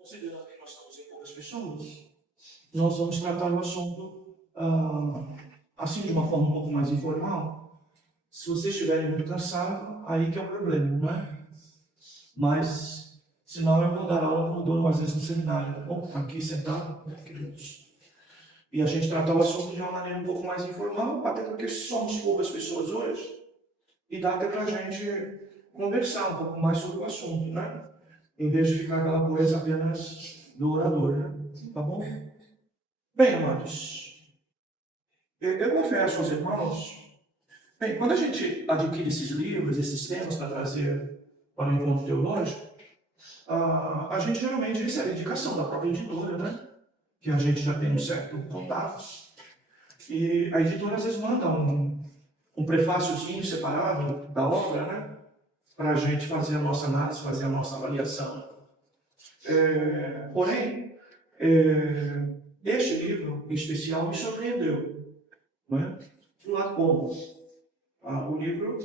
considerando que nós estamos em poucas pessoas, nós vamos tratar o assunto assim de uma forma um pouco mais informal. Se vocês estiverem muito cansados, aí que é o problema, não é? Mas, senão eu vou dar aula como dou às vezes no seminário, aqui sentado, né, queridos? E a gente tratar o assunto de uma maneira um pouco mais informal, até porque somos poucas pessoas hoje, e dá até para a gente conversar um pouco mais sobre o assunto, né? Em vez de ficar aquela coisa apenas do orador, né? Tá bom? Bem, amados, eu confesso aos irmãos, bem, quando a gente adquire esses livros, esses temas para trazer para o encontro teológico, a gente geralmente recebe indicação da própria editora, né? Que a gente já tem um certo contato. E a editora às vezes manda um prefáciozinho separado da obra, né? Para a gente fazer a nossa análise, fazer a nossa avaliação. Porém, este livro em especial me surpreendeu, né? Do lado bom. O livro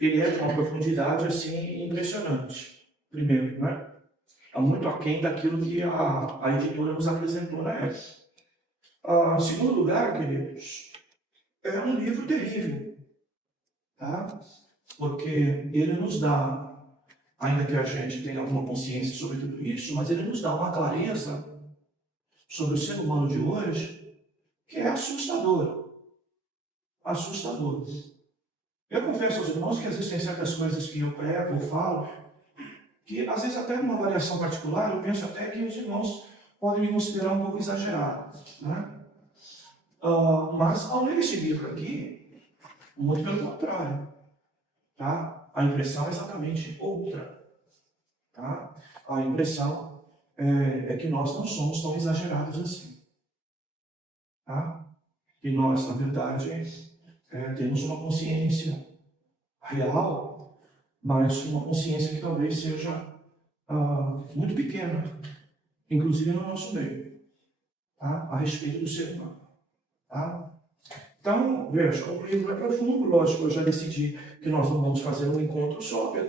ele é de uma profundidade assim impressionante. Primeiro, né? É muito aquém daquilo que a editora nos apresentou na época. Em segundo lugar, queridos, é um livro terrível, tá? Porque ele nos dá, ainda que a gente tenha alguma consciência sobre tudo isso, mas ele nos dá uma clareza sobre o ser humano de hoje que é assustador. Assustador. Eu confesso aos irmãos que existem certas coisas que eu prego ou falo, que às vezes até numa avaliação particular, eu penso até que os irmãos podem me considerar um pouco exagerado, né? Mas ao ler esse livro aqui, muito pelo contrário, tá? A impressão é exatamente outra, tá? A impressão é que nós não somos tão exagerados assim, tá? Que nós, na verdade, temos uma consciência real, mas uma consciência que talvez seja muito pequena, inclusive no nosso meio, tá? A respeito do ser humano, tá? Então, veja, o livro é profundo, lógico, eu já decidi que nós não vamos fazer um encontro sobre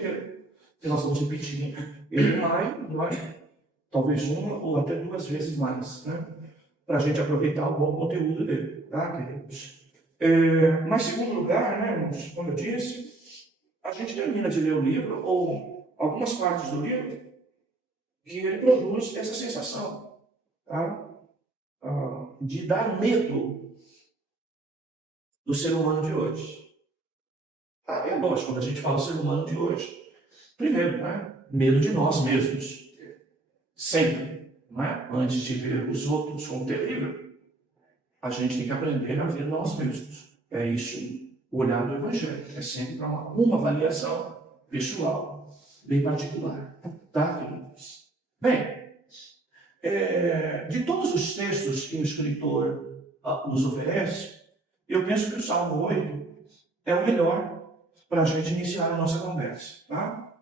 ele, que nós vamos repetir ele mais, talvez uma ou até duas vezes mais, né? Para a gente aproveitar o bom conteúdo dele, tá, queridos? Mas, em segundo lugar, né, irmãos, como eu disse, a gente termina de ler o livro, ou algumas partes do livro, que ele produz essa sensação, tá? De dar medo do ser humano de hoje. É lógico, quando a gente fala ser humano de hoje, primeiro, né, medo de nós mesmos. Sempre. Não é? Antes de ver os outros como terrível, a gente tem que aprender a ver nós mesmos. É isso o olhar do Evangelho. É sempre para uma avaliação pessoal, bem particular. Tá, queridos? Bem, de todos os textos que o escritor nos oferece, eu penso que o Salmo 8 é o melhor para a gente iniciar a nossa conversa. Tá?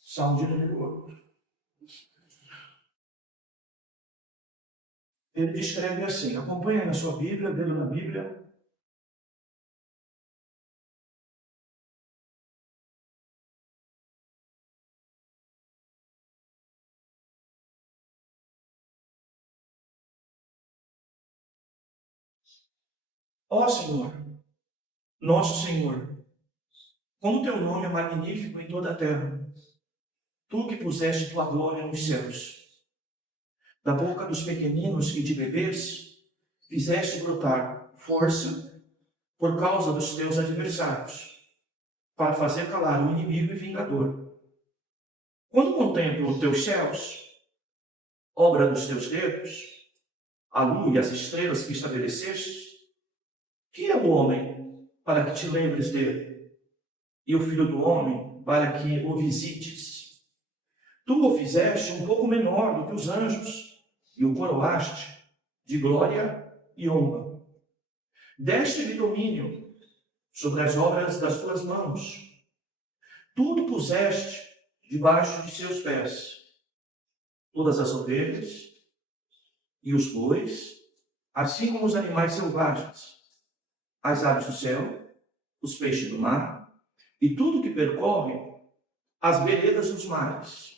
Salmo de número 8. Ele descreve assim, acompanha na sua Bíblia, lendo na Bíblia. Ó Senhor, nosso Senhor, como teu nome é magnífico em toda a terra, tu que puseste tua glória nos céus. Da boca dos pequeninos e de bebês, fizeste brotar força por causa dos teus adversários, para fazer calar o inimigo e vingador. Quando contemplo os teus céus, obra dos teus dedos, a lua e as estrelas que estabeleceste, que é o homem para que te lembres dele, e o filho do homem para que o visites? Tu o fizeste um pouco menor do que os anjos, e o coroaste de glória e honra. Deste-lhe domínio sobre as obras das tuas mãos. Tudo puseste debaixo de seus pés, todas as ovelhas e os bois, assim como os animais selvagens, as aves do céu, os peixes do mar, e tudo que percorre as veredas dos mares.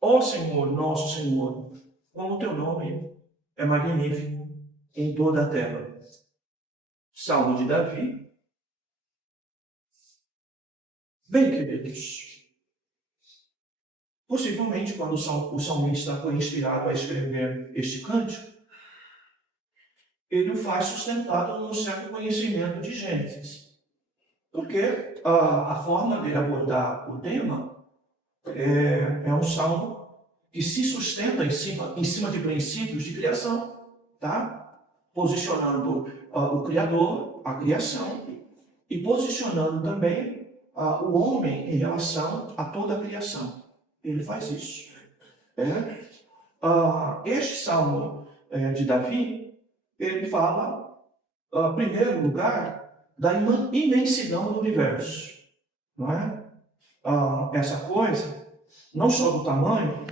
Ó Senhor, nosso Senhor, como o teu nome é magnífico em toda a terra. Salmo de Davi. Bem, queridos, possivelmente quando o salmista foi inspirado a escrever este cântico, ele o faz sustentado num certo conhecimento de Gênesis. Porque a forma de abordar o tema é um salmo que se sustenta em cima de princípios de criação, tá? Posicionando o Criador, a criação, e posicionando também o homem em relação a toda a criação. Ele faz isso. Este salmo de Davi, ele fala, em primeiro lugar, da imensidão do universo. Não é? Essa coisa, não só do tamanho,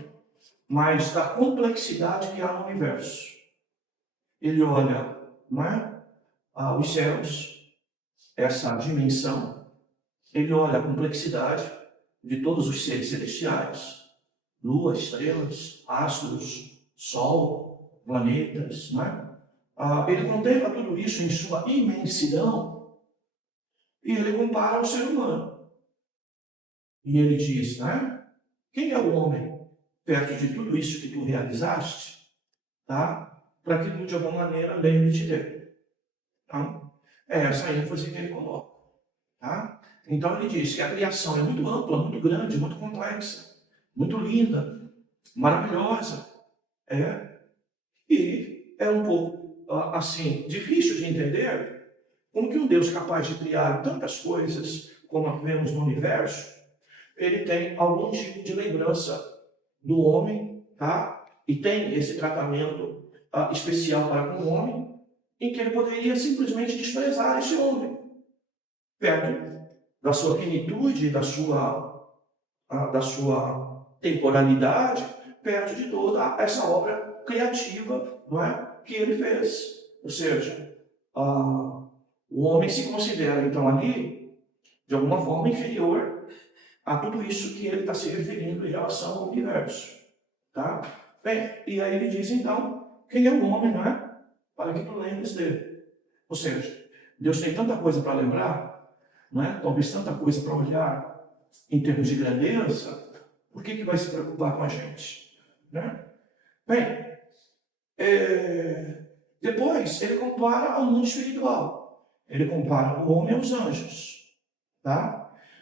mas da complexidade que há no universo. Ele olha, não é? Os céus, essa dimensão, ele olha a complexidade de todos os seres celestiais, lua, estrelas, astros, sol, planetas, não é? Ele contempla tudo isso em sua imensidão e ele compara ao ser humano. E ele diz, né? Quem é o homem perto de tudo isso que tu realizaste, tá? Para que tu, de alguma maneira, lembre-te dele. Tá? É essa ênfase que ele coloca. Tá? Então ele diz que a criação é muito ampla, muito grande, muito complexa, muito linda, maravilhosa. E é um pouco, assim, difícil de entender como que um Deus capaz de criar tantas coisas como vemos no universo, ele tem algum tipo de lembrança do homem, tá? E tem esse tratamento especial para com o homem, em que ele poderia simplesmente desprezar esse homem, perto da sua finitude, da sua temporalidade, perto de toda essa obra criativa, não é? Que ele fez. Ou seja, o homem se considera, então, ali, de alguma forma, inferior a tudo isso que ele está se referindo em relação ao universo. Tá? Bem, e aí ele diz, então, quem é o homem, não é? Para que tu lembres dele. Ou seja, Deus tem tanta coisa para lembrar, não é? Talvez tanta coisa para olhar em termos de grandeza, por que vai se preocupar com a gente? Né? Bem, depois ele compara ao mundo espiritual. Ele compara o homem aos anjos. Tá?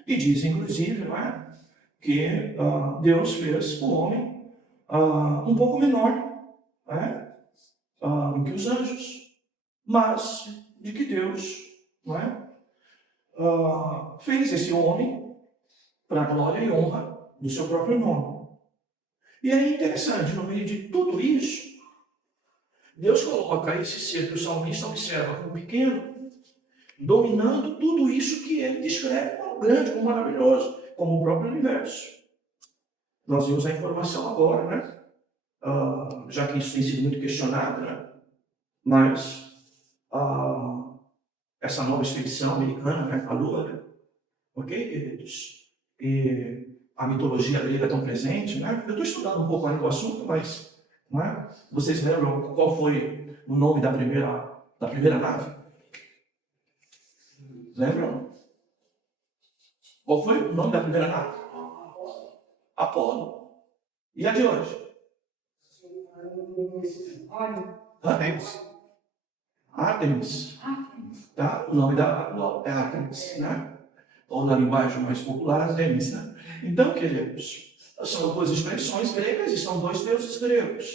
E diz, inclusive, não é? Que Deus fez o homem um pouco menor, né? Do que os anjos, mas de que Deus, não é? Fez esse homem para a glória e honra do seu próprio nome. E é interessante, no meio de tudo isso, Deus coloca esse ser que o salmista observa como pequeno, dominando tudo isso que ele descreve como grande, como maravilhoso, como o próprio universo. Nós vimos a informação agora, né? Já que isso tem sido muito questionado, né? Mas essa nova expedição americana, né? A Lua, né? Ok, queridos? E a mitologia grega é tão presente, né? Eu estou estudando um pouco ainda o assunto, mas não é? Vocês lembram qual foi o nome da primeira nave? Lembram? Qual foi o nome da primeira nave? Apolo. E a de hoje? Artemis. Tá? O nome da é Artemis, né? Ou na linguagem mais popular, Artemis, né? Então, queridos, são duas expressões gregas e são dois deuses gregos,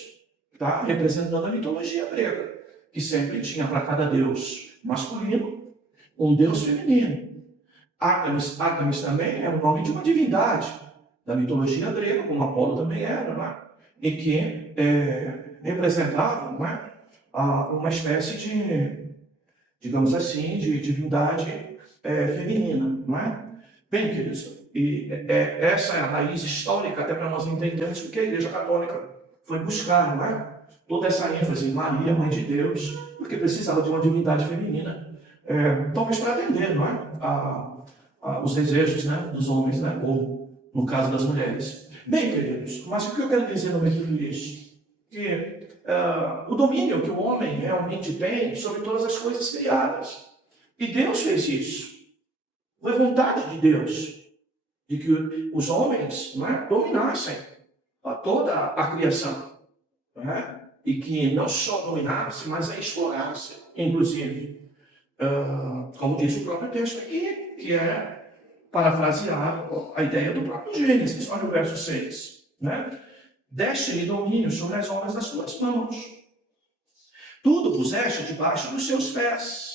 tá? Representando a mitologia grega, que sempre tinha para cada deus masculino um deus feminino. Artemis também é o nome de uma divindade da mitologia grega, como Apolo também era, né? E que representava, não é? Uma espécie de, digamos assim, de divindade feminina, não é? Bem, queridos, e essa é a raiz histórica até para nós entendermos o que a Igreja Católica foi buscar, não é? Toda essa ênfase em Maria, Mãe de Deus, porque precisava de uma divindade feminina, talvez para atender, não é? Os desejos, né, dos homens, né? Ou, no caso das mulheres. Bem, queridos, mas o que eu quero dizer no meio de tudo isso? Que o domínio que o homem realmente tem sobre todas as coisas criadas. E Deus fez isso. Foi vontade de Deus de que os homens, não é, dominassem toda a criação. Não é? E que não só dominassem, mas a explorassem, inclusive. Como diz o próprio texto aqui, que é parafraseado a ideia do próprio Gênesis. Olha o verso 6. Né? Deste-lhe domínio sobre as obras das tuas mãos. Tudo puseste debaixo dos seus pés.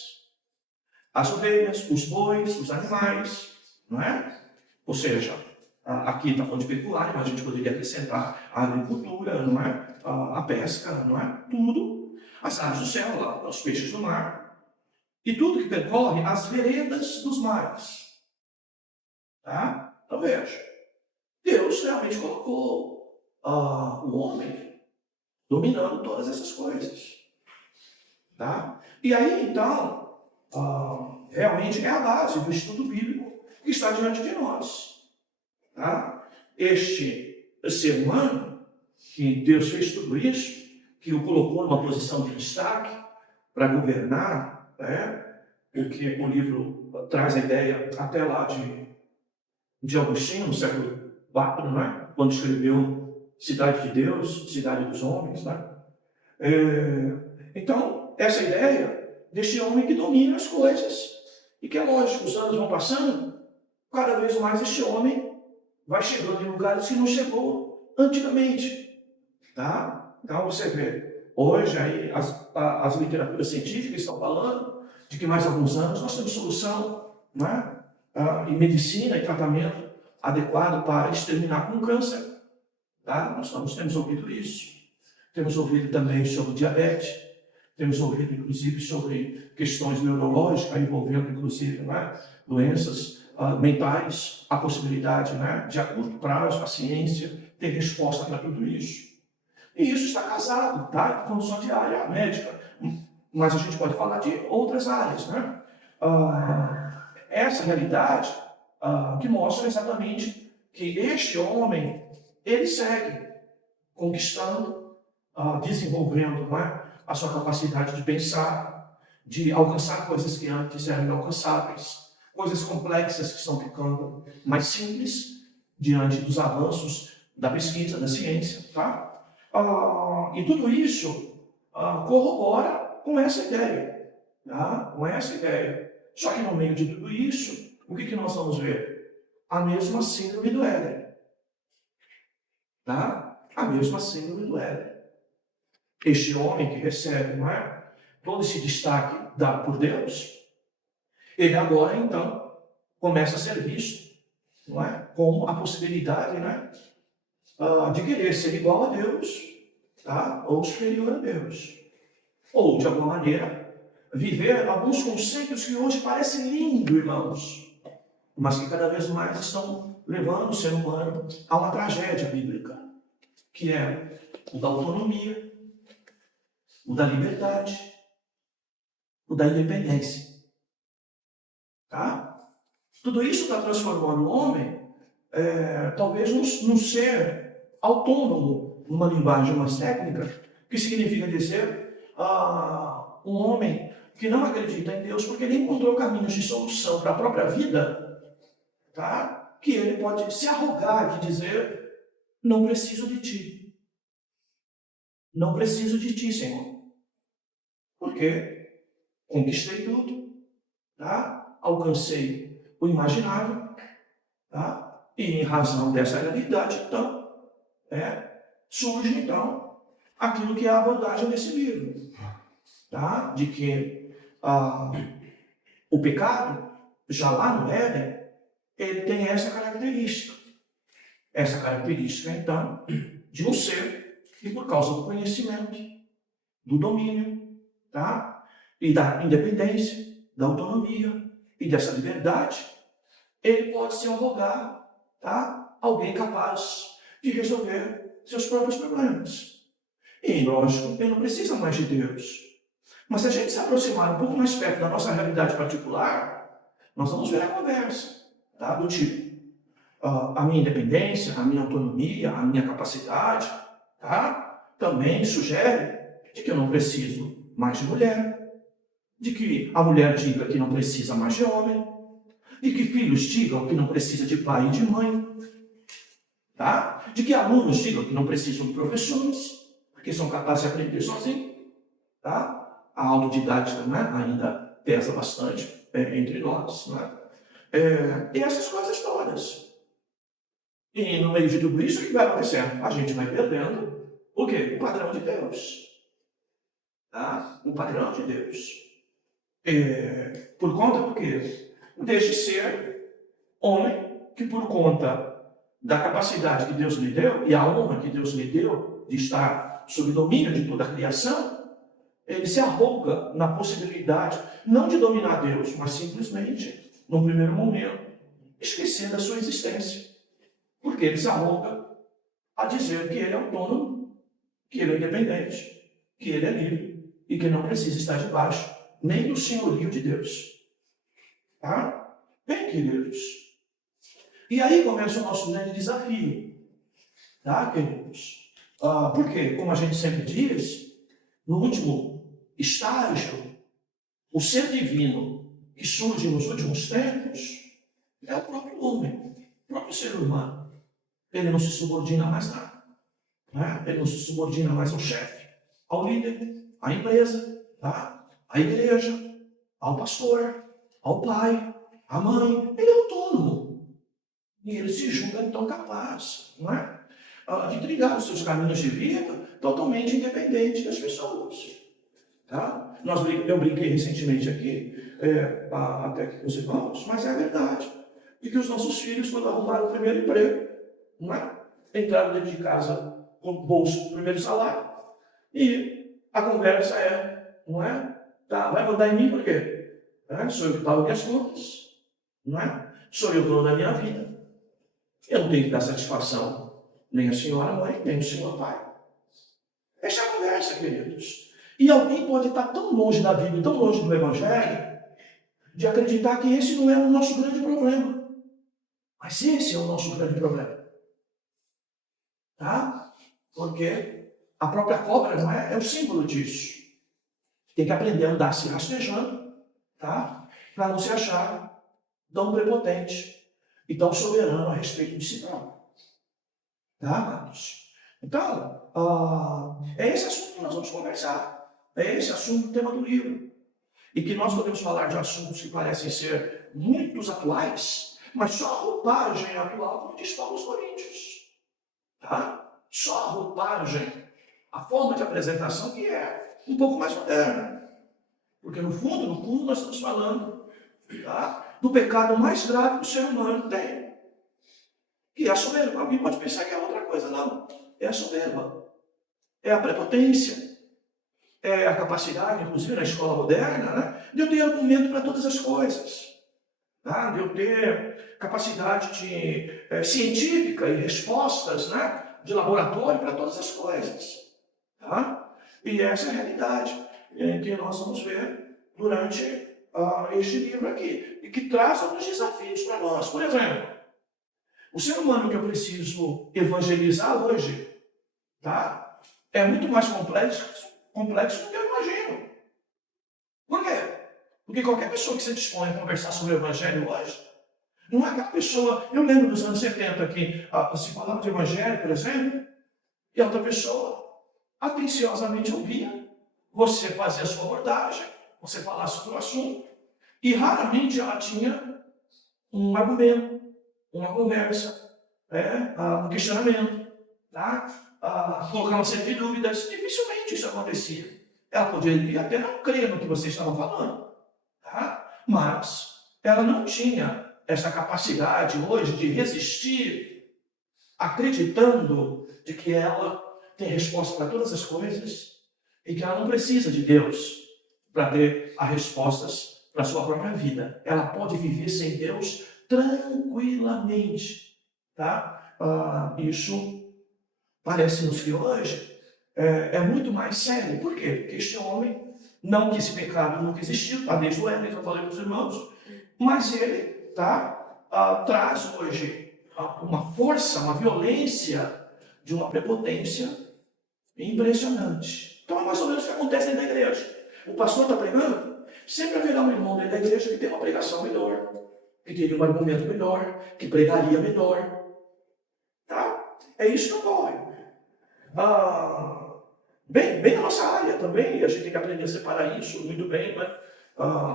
As ovelhas, os bois, os animais, não é? Ou seja, aqui está falando de pecuária, mas a gente poderia acrescentar a agricultura, não é? A pesca, não é? Tudo. As aves do céu, lá, os peixes do mar. E tudo que percorre as veredas dos mares. Tá? Então veja, Deus realmente colocou o homem dominando todas essas coisas. Tá? E aí, então, realmente é a base do estudo bíblico que está diante de nós. Tá? Este ser humano, que Deus fez tudo isso, que o colocou numa posição de destaque para governar, o que o livro traz a ideia até lá de Agostinho, no século IV, né? Quando escreveu Cidade de Deus, Cidade dos Homens. Né? Então, essa ideia deste homem que domina as coisas. E que é lógico, os anos vão passando, cada vez mais este homem vai chegando em lugares que não chegou antigamente. Tá? Então você vê, hoje aí as literaturas científicas estão falando de que mais alguns anos nós temos solução, né? E medicina e tratamento adequado para exterminar com o câncer. Tá? Nós temos ouvido isso. Temos ouvido também sobre diabetes. Temos ouvido, inclusive, sobre questões neurológicas, envolvendo, inclusive, né, doenças mentais, a possibilidade, né, de a curto prazo, a ciência ter resposta para tudo isso. E isso está casado, tá? Não só de área médica, mas a gente pode falar de outras áreas, né? Essa realidade que mostra exatamente que este homem, ele segue conquistando, desenvolvendo, né, a sua capacidade de pensar, de alcançar coisas que antes eram inalcançáveis, coisas complexas que estão ficando mais simples diante dos avanços da pesquisa, da ciência, tá? E tudo isso corrobora com essa ideia, tá? Com essa ideia. Só que no meio de tudo isso, o que nós vamos ver? A mesma síndrome do Éden. Tá? A mesma síndrome do Éden. Este homem que recebe, não é, todo esse destaque dado por Deus, ele agora, então, começa a ser visto, não é, como a possibilidade, né, de querer ser igual a Deus, tá? Ou superior a Deus. Ou, de alguma maneira, viver alguns conceitos que hoje parecem lindos, irmãos, mas que cada vez mais estão levando o ser humano a uma tragédia bíblica, que é o da autonomia, o da liberdade, o da independência. Tá? Tudo isso está transformando o homem, talvez, num ser autônomo, numa linguagem mais técnica, que significa dizer um homem que não acredita em Deus porque ele encontrou caminhos de solução para a própria vida, tá? Que ele pode se arrogar de dizer: não preciso de ti. Não preciso de ti, Senhor. Porque conquistei tudo, tá? Alcancei o imaginável, tá? E em razão dessa realidade, então, surge, então, aquilo que é a abordagem desse livro, tá? De que o pecado, já lá no Éden, ele tem essa característica. Essa característica, então, de um ser que, por causa do conhecimento, do domínio, tá? E da independência, da autonomia e dessa liberdade, ele pode se arrogar, tá? Alguém capaz de resolver seus próprios problemas. E, lógico, ele não precisa mais de Deus. Mas se a gente se aproximar um pouco mais perto da nossa realidade particular, nós vamos ver a conversa, tá? Do tipo, a minha independência, a minha autonomia, a minha capacidade, tá? Também sugere de que eu não preciso mais de mulher, de que a mulher diga que não precisa mais de homem, de que filhos digam que não precisa de pai e de mãe, tá? De que alunos digam que não precisam de professores, porque são capazes de aprender sozinhos, tá? A autodidática, né, ainda pesa bastante entre nós, né? E essas coisas todas. E no meio de tudo isso, o que vai acontecendo? A gente vai perdendo o quê? O padrão de Deus. Tá? O padrão de Deus. Por conta do quê? Deixe de ser homem que, por conta da capacidade que Deus lhe deu e a honra que Deus lhe deu de estar sob domínio de toda a criação, ele se arroga na possibilidade não de dominar Deus, mas simplesmente, no primeiro momento, esquecer da sua existência. Porque ele se arroga a dizer que ele é autônomo, que ele é independente, que ele é livre e que não precisa estar debaixo nem do senhorio de Deus. Tá? Bem, queridos. E aí começa o nosso grande desafio. Tá, queridos? Porque, como a gente sempre diz, no último estágio, o ser divino que surge nos últimos tempos é o próprio homem, o próprio ser humano. Ele não se subordina mais nada. Né? Ele não se subordina mais ao chefe, ao líder, à empresa, tá? À igreja, ao pastor, ao pai, à mãe. Ele é autônomo. E ele se julga então capaz, não é? De trilhar os seus caminhos de vida totalmente independente das pessoas. Tá? Eu brinquei recentemente aqui, até aqui com os irmãos, mas é a verdade. E que os nossos filhos, quando arrumaram o primeiro emprego, não é? Entraram dentro de casa com o bolso do primeiro salário e a conversa não é? Tá, vai mandar em mim por quê? Sou eu que pago minhas contas, não é? Sou eu dono da minha vida. Eu não tenho que dar satisfação nem a senhora mãe, nem o senhor pai. Essa é a conversa, queridos. E alguém pode estar tão longe da Bíblia, tão longe do Evangelho, de acreditar que esse não é o nosso grande problema. Mas esse é o nosso grande problema. Tá? Porque a própria cobra não é o símbolo disso. Tem que aprender a andar se rastejando, tá? Para não se achar tão prepotente e tão soberano a respeito de si próprio. Tá, amados? Então, é esse assunto que nós vamos conversar. É esse assunto, o tema do livro. E que nós podemos falar de assuntos que parecem ser muito atuais, mas só a roupagem atual, como diz Paulo aos Coríntios. Tá? Só a roupagem, a forma de apresentação que é um pouco mais moderna. Porque no fundo, nós estamos falando, tá, do pecado mais grave que o ser humano tem. Que é a soberba. Alguém pode pensar que é outra coisa. Não. É a soberba. É a prepotência. É a capacidade, inclusive na escola moderna, né, de eu ter argumento para todas as coisas. Tá? De eu ter capacidade científica e respostas, né, de laboratório para todas as coisas. Tá? E essa é a realidade que nós vamos ver durante este livro aqui. E que traz alguns desafios para nós. Por exemplo, o ser humano que eu preciso evangelizar hoje, tá, é muito mais complexo do que eu imagino. Por quê? Porque qualquer pessoa que se dispõe a conversar sobre o Evangelho hoje, não é aquela pessoa. Eu lembro dos anos 70 que se falava de Evangelho, por exemplo, e a outra pessoa atenciosamente ouvia você fazer a sua abordagem, você falar sobre o assunto, e raramente ela tinha um argumento, uma conversa, um questionamento, tá? Colocar uma série de dúvidas. Dificilmente isso acontecia. Ela poderia até não crer no que você estava falando, tá? Mas ela não tinha essa capacidade hoje de resistir, acreditando de que ela tem resposta para todas as coisas e que ela não precisa de Deus para ter as respostas para a sua própria vida. Ela pode viver sem Deus tranquilamente, tá? Isso parece-nos que hoje é muito mais sério. Por quê? Porque este homem, não que esse pecado nunca existiu, está desde o Éden, eu falei para os irmãos, mas ele traz hoje uma força, uma violência, de uma prepotência impressionante. Então é mais ou menos o que acontece dentro da igreja. O pastor está pregando, sempre haverá um irmão dentro da igreja que tem uma pregação melhor, que teria um argumento melhor, que pregaria melhor. Tá? É isso que ocorre. Bem na nossa área também, a gente tem que aprender a separar isso muito bem, né?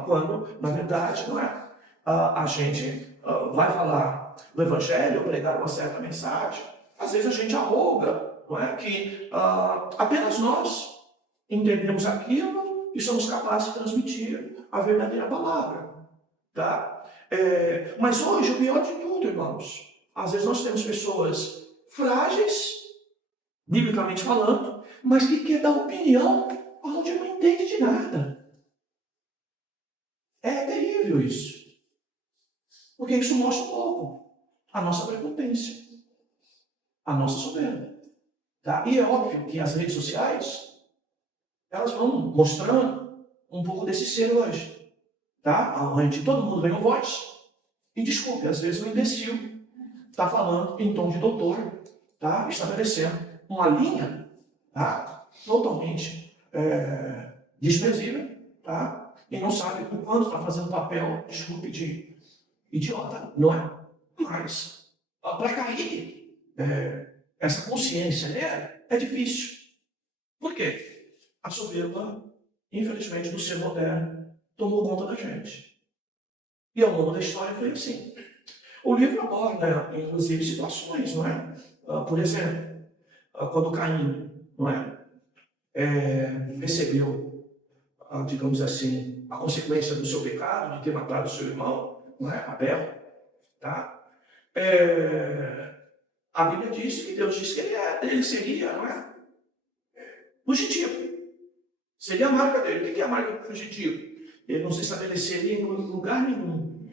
Quando, na verdade, não é? A gente vai falar do Evangelho, pregar uma certa mensagem, às vezes a gente arroga, não é? Que apenas nós entendemos aquilo e somos capazes de transmitir a verdadeira palavra. Tá? Mas hoje, o pior de tudo, irmãos, às vezes nós temos pessoas frágeis, biblicamente falando, mas que quer dar opinião onde não entende de nada. É terrível isso. Porque isso mostra um pouco a nossa prepotência, a nossa soberba. Tá? E é óbvio que as redes sociais, elas vão mostrando um pouco desse ser hoje. Tá? Onde todo mundo ganhou voz. E desculpe, às vezes o imbecil está falando em tom de doutor, tá? Estabelecendo uma linha, tá? Totalmente desprezível, tá? E não sabe o quanto está fazendo papel, desculpe, de idiota, não é? Mas, para cair essa consciência é difícil. Por quê? A soberba, infelizmente, do ser moderno tomou conta da gente. E ao longo da história foi assim. O livro aborda, inclusive, situações, não é? Por exemplo, quando Caim, não é? Recebeu, digamos assim, a consequência do seu pecado, de ter matado o seu irmão, não é? Abel, tá? A Bíblia diz que Deus disse que ele seria, não é? Fugitivo. Seria a marca dele. O que é a marca do fugitivo? Ele não se estabeleceria em lugar nenhum.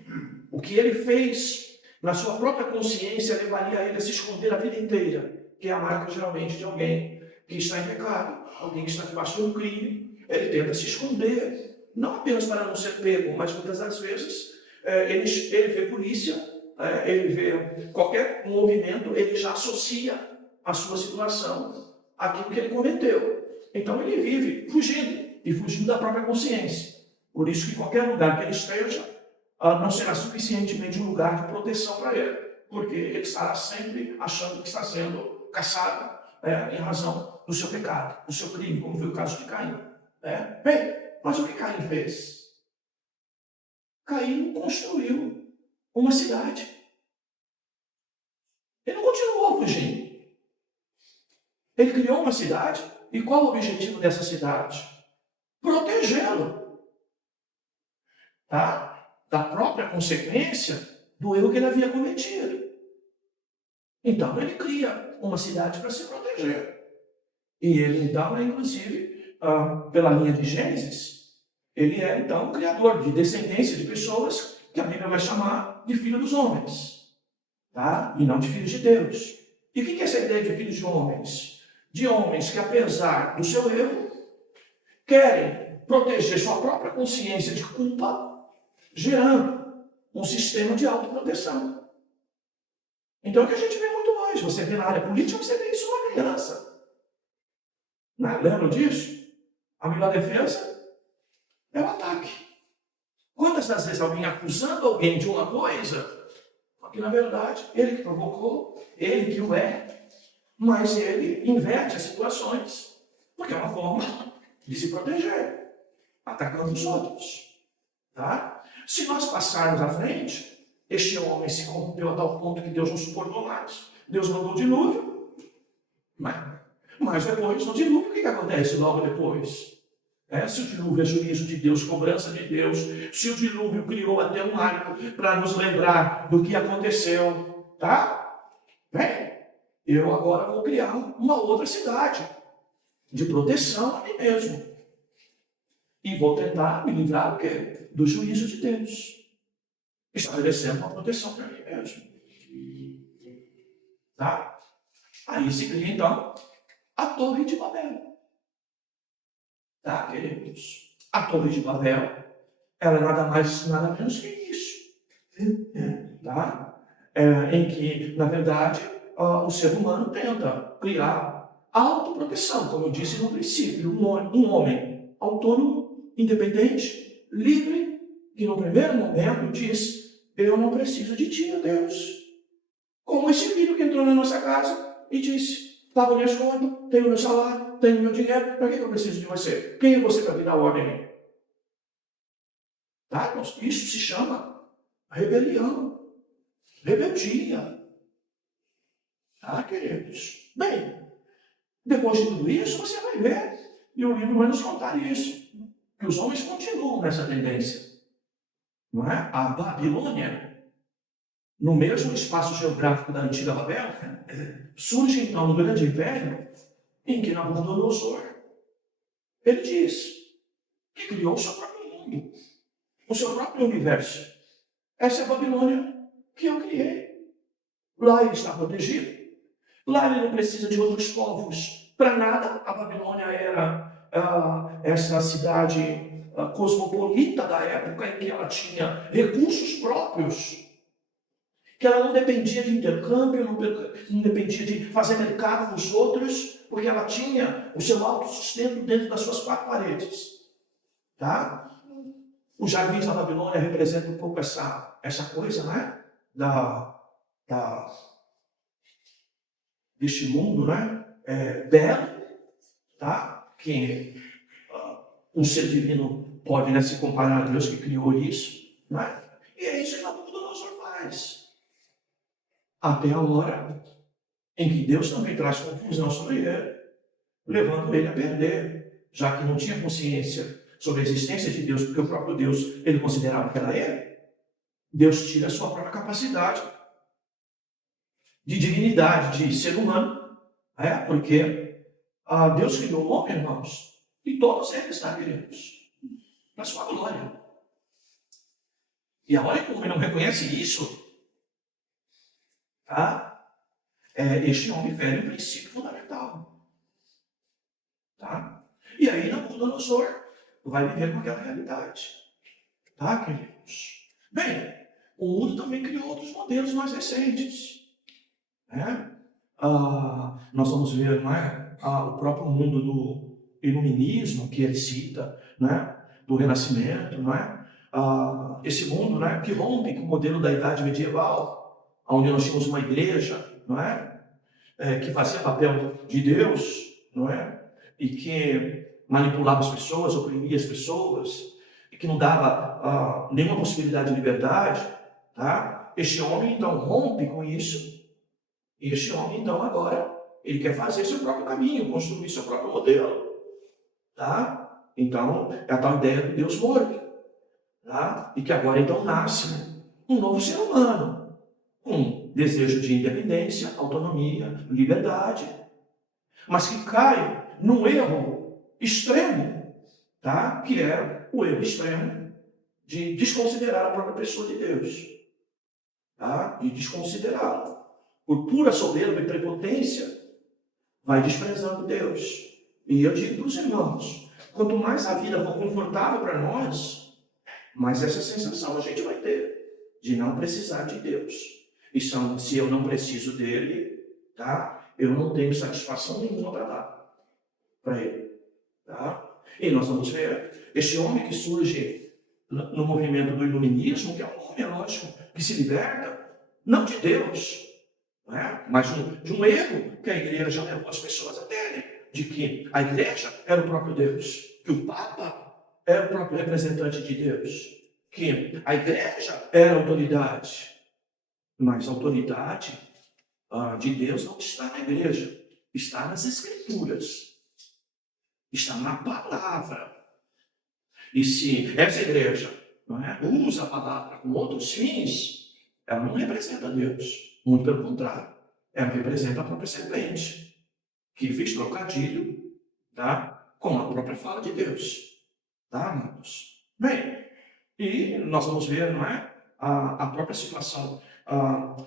O que ele fez na sua própria consciência levaria ele a se esconder a vida inteira, que é a marca geralmente de alguém que está em pecado, alguém que está debaixo de um crime. Ele tenta se esconder, não apenas para não ser pego, mas muitas das vezes ele vê polícia, ele vê qualquer movimento, ele já associa a sua situação àquilo que ele cometeu. Então ele vive fugindo, e fugindo da própria consciência. Por isso que qualquer lugar que ele esteja, não será suficientemente um lugar de proteção para ele, porque ele estará sempre achando que está sendo caçado em razão do seu pecado, do seu crime, como foi o caso de Caim. Bem, mas o que Caim fez? Caim construiu uma cidade. Ele não continuou fugindo. Ele criou uma cidade, e qual o objetivo dessa cidade? Protegê-lo, tá? Da própria consequência do erro que ele havia cometido. Então ele cria uma cidade para se proteger. E ele então, inclusive, pela linha de Gênesis, ele é então o criador de descendência de pessoas que a Bíblia vai chamar de filhos dos homens, tá? E não de filhos de Deus. E o que é essa ideia de filhos de homens? De homens que, apesar do seu erro, querem proteger sua própria consciência de culpa, gerando um sistema de autoproteção. Então é o que a gente vê muito hoje. Você vê na área política, você vê isso numa criança. Não, lembram disso? A melhor defesa é o ataque. Quantas das vezes alguém acusando alguém de uma coisa, que na verdade ele que provocou, ele que o mas ele inverte as situações, porque é uma forma de se proteger, atacando os outros. Tá? Se nós passarmos à frente, este homem se corrompeu a tal ponto que Deus não suportou mais. Deus mandou o dilúvio, mas depois, no dilúvio, o que acontece logo depois? Se o dilúvio é juízo de Deus, cobrança de Deus, se o dilúvio criou até um arco para nos lembrar do que aconteceu, tá? Bem, eu agora vou criar uma outra cidade de proteção a mim mesmo. E vou tentar me livrar do quê? Do juízo de Deus. Estabelecendo uma proteção para mim mesmo. Tá? Aí se cria, então, a Torre de Babel. Tá, queridos? A Torre de Babel, ela é nada mais, nada menos que isso. Tá? em que, na verdade, o ser humano tenta criar autoproteção, como eu disse no princípio, um homem autônomo, independente, livre, que no primeiro momento diz: eu não preciso de ti, meu Deus. Como esse filho que entrou na nossa casa e disse: pago minhas contas, tenho meu salário, tenho meu dinheiro, para que eu preciso de você? Quem é você para vir dar ordem? Tá? Isso se chama rebelião, rebeldia. Tá, queridos? Bem, depois de tudo isso, você vai ver, e o livro vai nos contar isso, que os homens continuam nessa tendência. Não é? A Babilônia, no mesmo espaço geográfico da antiga Babel, surge então um grande império em que Nabucodonosor, ele diz que criou o seu próprio mundo, o seu próprio universo. Essa é a Babilônia que eu criei. Lá ele está protegido. Lá ele não precisa de outros povos. Para nada, a Babilônia era essa cidade cosmopolita da época em que ela tinha recursos próprios, que ela não dependia de intercâmbio, não dependia de fazer mercado com os outros, porque ela tinha o seu autossustento dentro das suas quatro paredes. Tá? Os jardins da Babilônia representam um pouco essa coisa, né? Deste mundo, né? Belo, tá? Que um ser divino pode, né, se comparar a Deus que criou isso, né? E é isso que Nabucodonosor faz. Até a hora em que Deus também traz confusão sobre ele, levando ele a perder, já que não tinha consciência sobre a existência de Deus, porque o próprio Deus ele considerava que era ele. Deus tira a sua própria capacidade de divinidade, de ser humano, porque Deus criou o homem, irmãos, e todos eles, tá, queridos, na sua glória. E a hora que o homem não reconhece isso, tá? Este homem fere um princípio fundamental. Tá? E aí Nabucodonosor vai viver com aquela realidade. Tá, queridos? Bem, o mundo também criou outros modelos mais recentes. Né? Nós vamos ver, não é? O próprio mundo do iluminismo que ele cita, né? Do Renascimento, não é? Esse mundo, né, que rompe com o modelo da Idade Medieval, onde nós tínhamos uma igreja, não é? Que fazia papel de Deus, não é? E que manipulava as pessoas, oprimia as pessoas, e que não dava nenhuma possibilidade de liberdade, tá? Este homem, então, rompe com isso, e este homem, então, agora, ele quer fazer seu próprio caminho, construir seu próprio modelo, tá? Então, é a tal ideia do Deus morto, tá? E que agora, então, nasce um novo ser humano, com desejo de independência, autonomia, liberdade, mas que cai num erro extremo, tá? Que é o erro extremo de desconsiderar a própria pessoa de Deus, tá? De desconsiderá-la. Por pura soberba e prepotência, vai desprezando Deus. E eu digo para os irmãos, quanto mais a vida for confortável para nós, mais essa sensação a gente vai ter de não precisar de Deus. E se eu não preciso dele, tá? Eu não tenho satisfação nenhuma para dar para ele. Tá? E nós vamos ver este homem que surge no movimento do iluminismo, que é um homem, lógico, que se liberta, não de Deus, né? Mas de um erro que a igreja levou as pessoas a terem, de que a igreja era o próprio Deus, que o Papa era o próprio representante de Deus, que a igreja era a autoridade. Mas a autoridade de Deus não está na igreja, está nas Escrituras, está na palavra. E se essa igreja, não é, usa a palavra com outros fins, ela não representa Deus. Muito pelo contrário, ela representa a própria serpente, que fez trocadilho, tá, com a própria fala de Deus. Tá, amados? Bem, e nós vamos ver, não é, a própria situação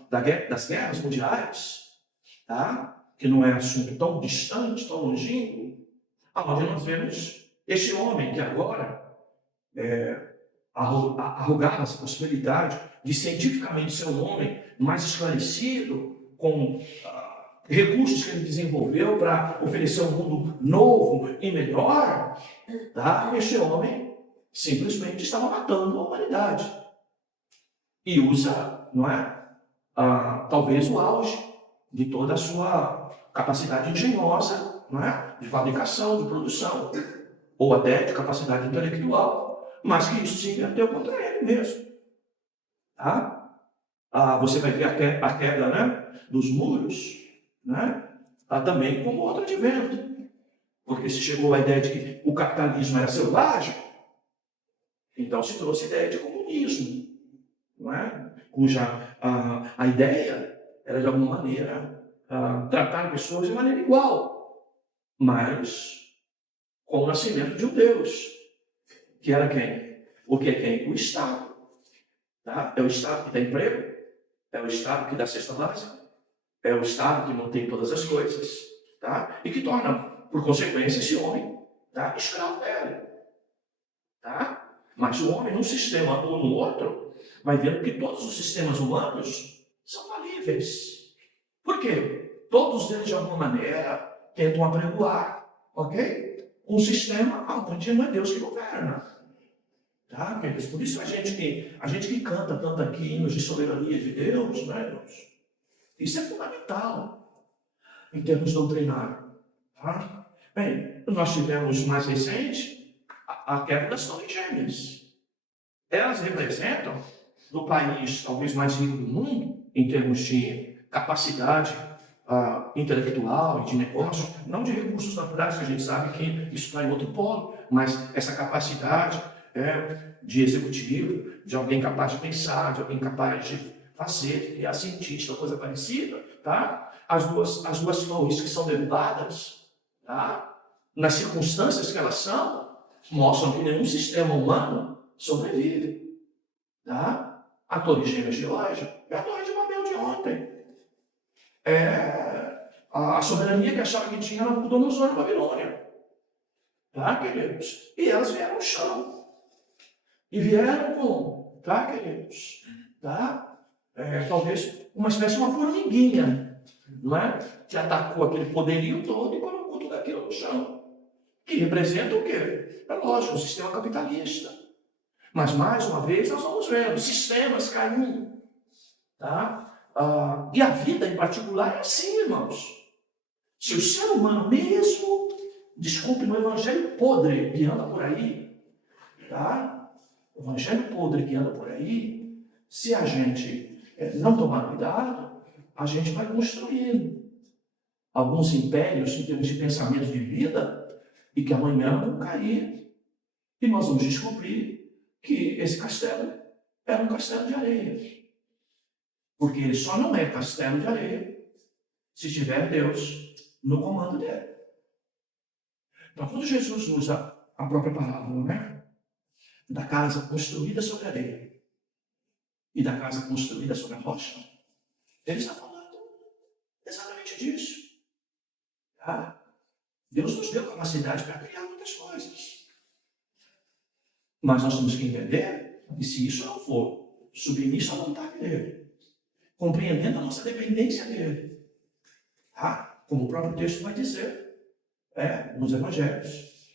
das guerras mundiais, tá? Que não é assunto tão distante, tão longínquo, onde nós vemos este homem que agora arrogava essa possibilidade de cientificamente ser um homem mais esclarecido, com recursos que ele desenvolveu para oferecer um mundo novo e melhor, tá? Este homem simplesmente estava matando a humanidade. E usa, não é? Talvez o auge de toda a sua capacidade engenhosa, não é? De fabricação, de produção, ou até de capacidade intelectual, mas que isso se inverteu contra ele mesmo. Tá? Você vai ver a queda, né, dos muros, né, também como outro advento. Porque se chegou à ideia de que o capitalismo era selvagem, então se trouxe a ideia de comunismo, não é? Cuja a ideia era, de alguma maneira, tratar pessoas de maneira igual, mas com o nascimento de um Deus, que era quem? O que é quem? O Estado. Tá? É o Estado que dá emprego, é o Estado que dá cesta básica, é o Estado que mantém todas as coisas, tá? E que torna, por consequência, esse homem, tá, escravo dele. Tá? Mas o homem, num sistema ou no outro, vai vendo que todos os sistemas humanos são falíveis. Por quê? Todos eles, de alguma maneira, tentam apregoar, ok? Um sistema onde não é Deus que governa. Tá, queridos? Por isso a gente que canta tanto aqui hinos de soberania de Deus, né, irmãos? Isso é fundamental em termos doutrinários. Tá? Bem, nós tivemos mais recente a queda das Torres Gêmeas. Elas representam, no país talvez mais rico do mundo, em termos de capacidade intelectual e de negócio, não de recursos naturais, que a gente sabe que isso está em outro polo, mas essa capacidade de executivo, de alguém capaz de pensar, de alguém capaz de fazer, de criar cientista, coisa parecida, tá? As duas torres que são derrubadas, tá? Nas circunstâncias que elas são, mostram que nenhum sistema humano sobrevive. Tá? A Torre Gêmeas de hoje é a Torre de Babel de ontem. É a soberania que achava que tinha na Nabucodonosor na Babilônia. Tá, queridos? E elas vieram ao chão. E vieram com, tá, queridos? Tá? Talvez uma espécie de uma formiguinha, não é? Que atacou aquele poderio todo e colocou tudo aquilo no chão. Que representa o quê? É lógico, o sistema capitalista. Mas, mais uma vez, nós vamos vendo sistemas caindo. Tá? E a vida, em particular, é assim, irmãos. Se o ser humano mesmo, desculpe, no evangelho podre que anda por aí, tá? O evangelho podre que anda por aí, se a gente não tomar cuidado, a gente vai construindo alguns impérios em termos de pensamento de vida e que amanhã vão cair. E nós vamos descobrir que esse castelo era um castelo de areia. Porque ele só não é castelo de areia se tiver Deus no comando dele. Então, quando Jesus usa a própria palavra, não é? Da casa construída sobre areia e da casa construída sobre a rocha, ele está falando exatamente disso. Tá? Deus nos deu capacidade para criar muitas coisas. Mas nós temos que entender que se isso não for submisso à vontade dele, compreendendo a nossa dependência dele, tá? Como o próprio texto vai dizer, nos evangelhos.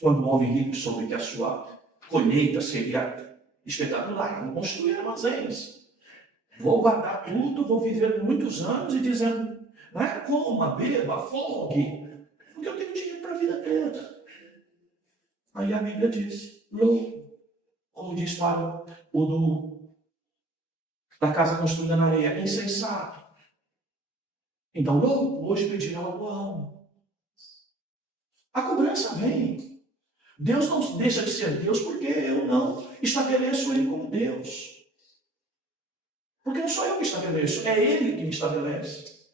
Quando o homem rico soube que a sua colheita seria espetacular, vou construir armazéns, vou guardar tudo, vou viver muitos anos e dizendo, coma, beba, folgue, porque eu tenho dinheiro para a vida toda. Aí a Bíblia diz, como diz para o da casa construída na areia, insensato. Então, louco, hoje pedirão ao pão. A cobrança vem. Deus não deixa de ser Deus porque eu não estabeleço Ele como Deus. Porque não sou eu que estabeleço, é Ele que me estabelece.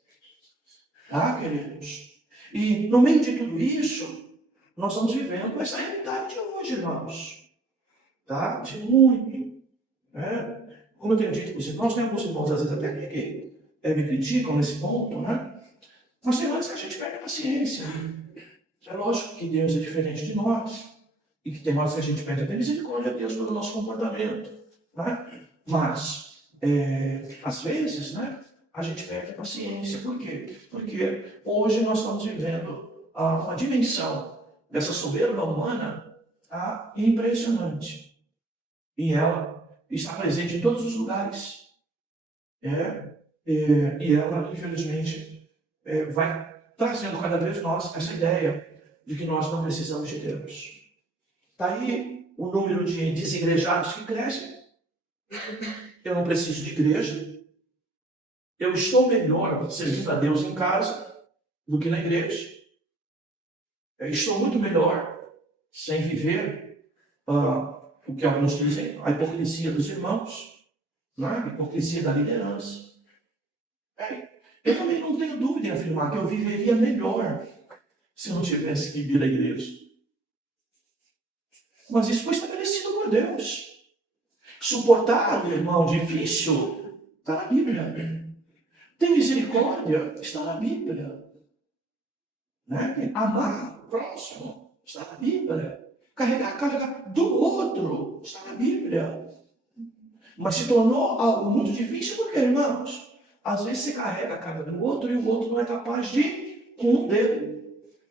Tá, queridos? E no meio de tudo isso, nós vamos vivendo essa realidade de hoje, irmãos. Tá? De muito. Como eu tenho dito para os irmãos, tem alguns irmãos às vezes até que me criticam nesse ponto, né? Mas tem horas que a gente perde a paciência. É lógico que Deus é diferente de nós. E que tem horas que a gente perde até misericórdia a Deus pelo nosso comportamento. Né? Mas às vezes, né, a gente perde a paciência. Por quê? Porque hoje nós estamos vivendo uma dimensão dessa soberba humana impressionante. E ela está presente em todos os lugares. E ela, infelizmente, vai trazendo cada vez nós essa ideia de que nós não precisamos de Deus. Está aí o número de desigrejados que cresce. Eu não preciso de igreja. Eu estou melhor servindo a Deus em casa do que na igreja. Eu estou muito melhor sem viver o que alguns dizem, a hipocrisia dos irmãos, a hipocrisia da liderança. Eu também não tenho dúvida em afirmar que eu viveria melhor se eu não tivesse que vir à igreja. Mas isso foi estabelecido por Deus. Suportar o irmão difícil está na Bíblia. Ter misericórdia está na Bíblia. Amar o próximo está na Bíblia. Carregar a carga do outro está na Bíblia. Mas se tornou algo muito difícil porque, irmãos, às vezes você carrega a carga do outro e o outro não é capaz de, com um dedo,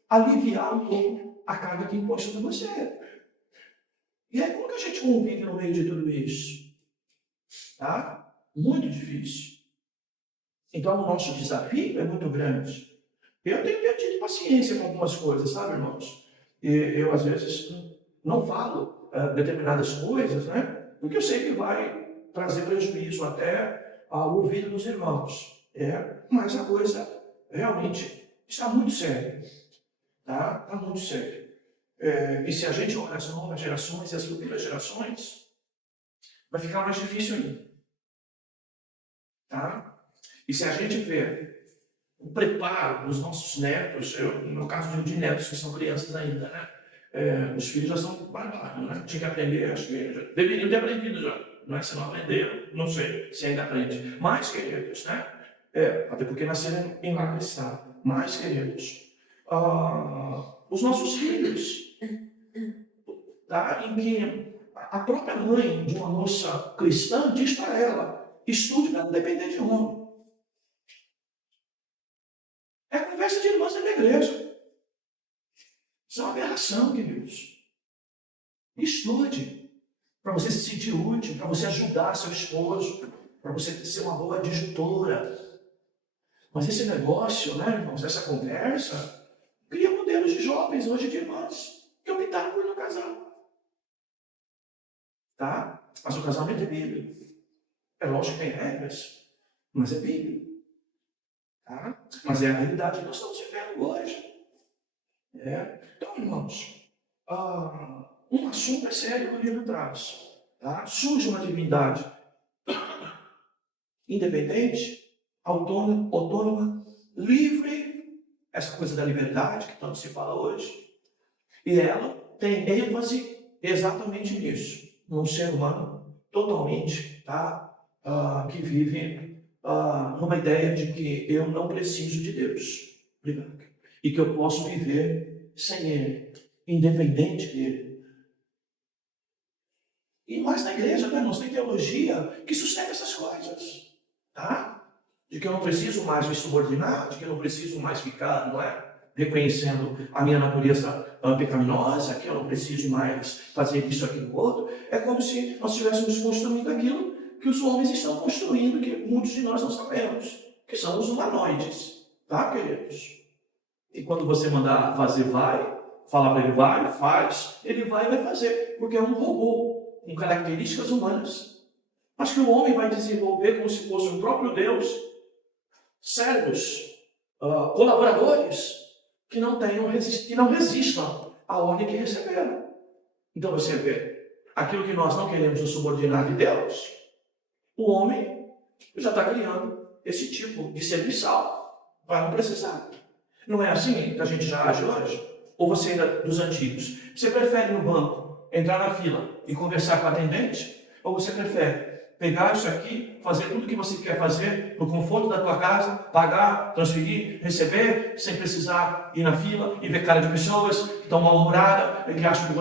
aliviar um pouco a carga que impõe sobre você. E aí, como que a gente convive no meio de tudo isso? Muito difícil. Então, o nosso desafio é muito grande. Eu tenho perdido paciência com algumas coisas, sabe, irmãos? Eu às vezes, não falo determinadas coisas, né? Porque eu sei que vai trazer prejuízo até ao ouvido dos irmãos. Mas a coisa realmente está muito séria. Está muito séria. E se a gente olhar as novas gerações e as futuras gerações, vai ficar mais difícil ainda. E se a gente vê o preparo dos nossos netos, no meu caso de netos que são crianças ainda, né? Os filhos já são barbados, né? Tinha que aprender, acho que já deveriam ter aprendido já. Não é? Se não aprenderam, não sei se ainda aprende. Mas, queridos, né? Até porque nasceram em lar cristão. Mas, queridos, os nossos filhos, em que a própria mãe de uma moça cristã diz para ela: estude para não depender de homem. É a conversa de irmãs da igreja. Isso é uma aberração, queridos. Estude para você se sentir útil, para você ajudar seu esposo, para você ser uma boa adjutora. Mas esse negócio, né, irmãos, essa conversa, cria modelos de jovens hoje de irmãs que optaram por não casar. Mas o casamento é bíblico. É lógico que tem regras, mas é bíblico. Mas é a realidade que nós estamos vivendo hoje. Então, irmãos, um assunto é sério que o livro traz. Surge uma divindade independente, autônoma, livre, essa coisa da liberdade que tanto se fala hoje, e ela tem ênfase exatamente nisso, num ser humano totalmente, que vive numa ideia de que eu não preciso de Deus, e que eu posso viver sem Ele, independente dele. E mais na igreja, nós tem teologia que sustenta essas coisas. De que eu não preciso mais me subordinar, de que eu não preciso mais ficar, reconhecendo a minha natureza pecaminosa, que eu não preciso mais fazer isso, aquilo, outro. É como se nós estivéssemos construindo aquilo que os homens estão construindo, que muitos de nós não sabemos, que são os humanoides, queridos? E quando você mandar fazer, falar para ele vai, faz, ele vai e vai fazer, porque é um robô com características humanas. Mas que o homem vai desenvolver como se fosse o próprio Deus, servos, colaboradores, que não resistam à ordem que receberam. Então você vê, aquilo que nós não queremos nos subordinar de Deus, o homem já está criando esse tipo de serviçal para não precisar. Não é assim que a gente já age hoje? Ou você ainda dos antigos? Você prefere no banco entrar na fila e conversar com o atendente? Ou você prefere pegar isso aqui, fazer tudo o que você quer fazer no conforto da tua casa, pagar, transferir, receber, sem precisar ir na fila e ver cara de pessoas que estão mal-humoradas, que acham que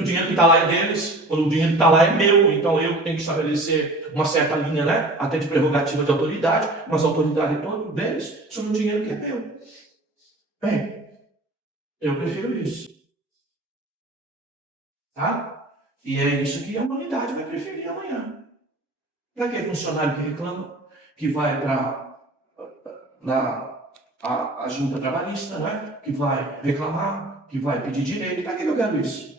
o dinheiro que está lá é deles, quando o dinheiro que está lá é meu, então eu tenho que estabelecer uma certa linha, né? Até de prerrogativa de autoridade, mas a autoridade toda deles sobre o dinheiro que é meu. Bem, eu prefiro isso. Tá? E é isso que a humanidade vai preferir amanhã. Para que funcionário que reclama, que vai para a junta trabalhista, né? Que vai reclamar, que vai pedir direito? Para que eu quero isso?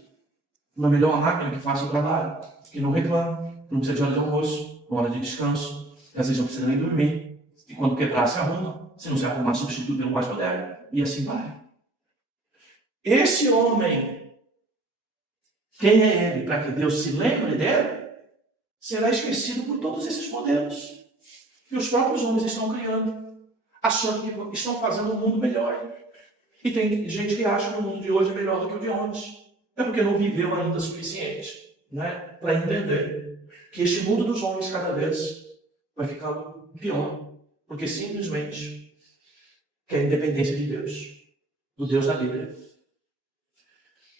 Não é melhor uma máquina que faça o trabalho, que não reclama, que não precisa de hora de almoço, hora de descanso, que às vezes não precisa nem dormir, e quando quebrar se arruma, se não se arrumar substitui pelo mais moderno, e assim vai. Esse homem, quem é ele para que Deus se lembre dele, será esquecido por todos esses modelos que os próprios homens estão criando, achando que estão fazendo um mundo melhor. E tem gente que acha que o mundo de hoje é melhor do que o de ontem. É porque não viveu ainda o suficiente, né, para entender que este mundo dos homens cada vez vai ficando pior, porque simplesmente quer a independência de Deus, do Deus da Bíblia.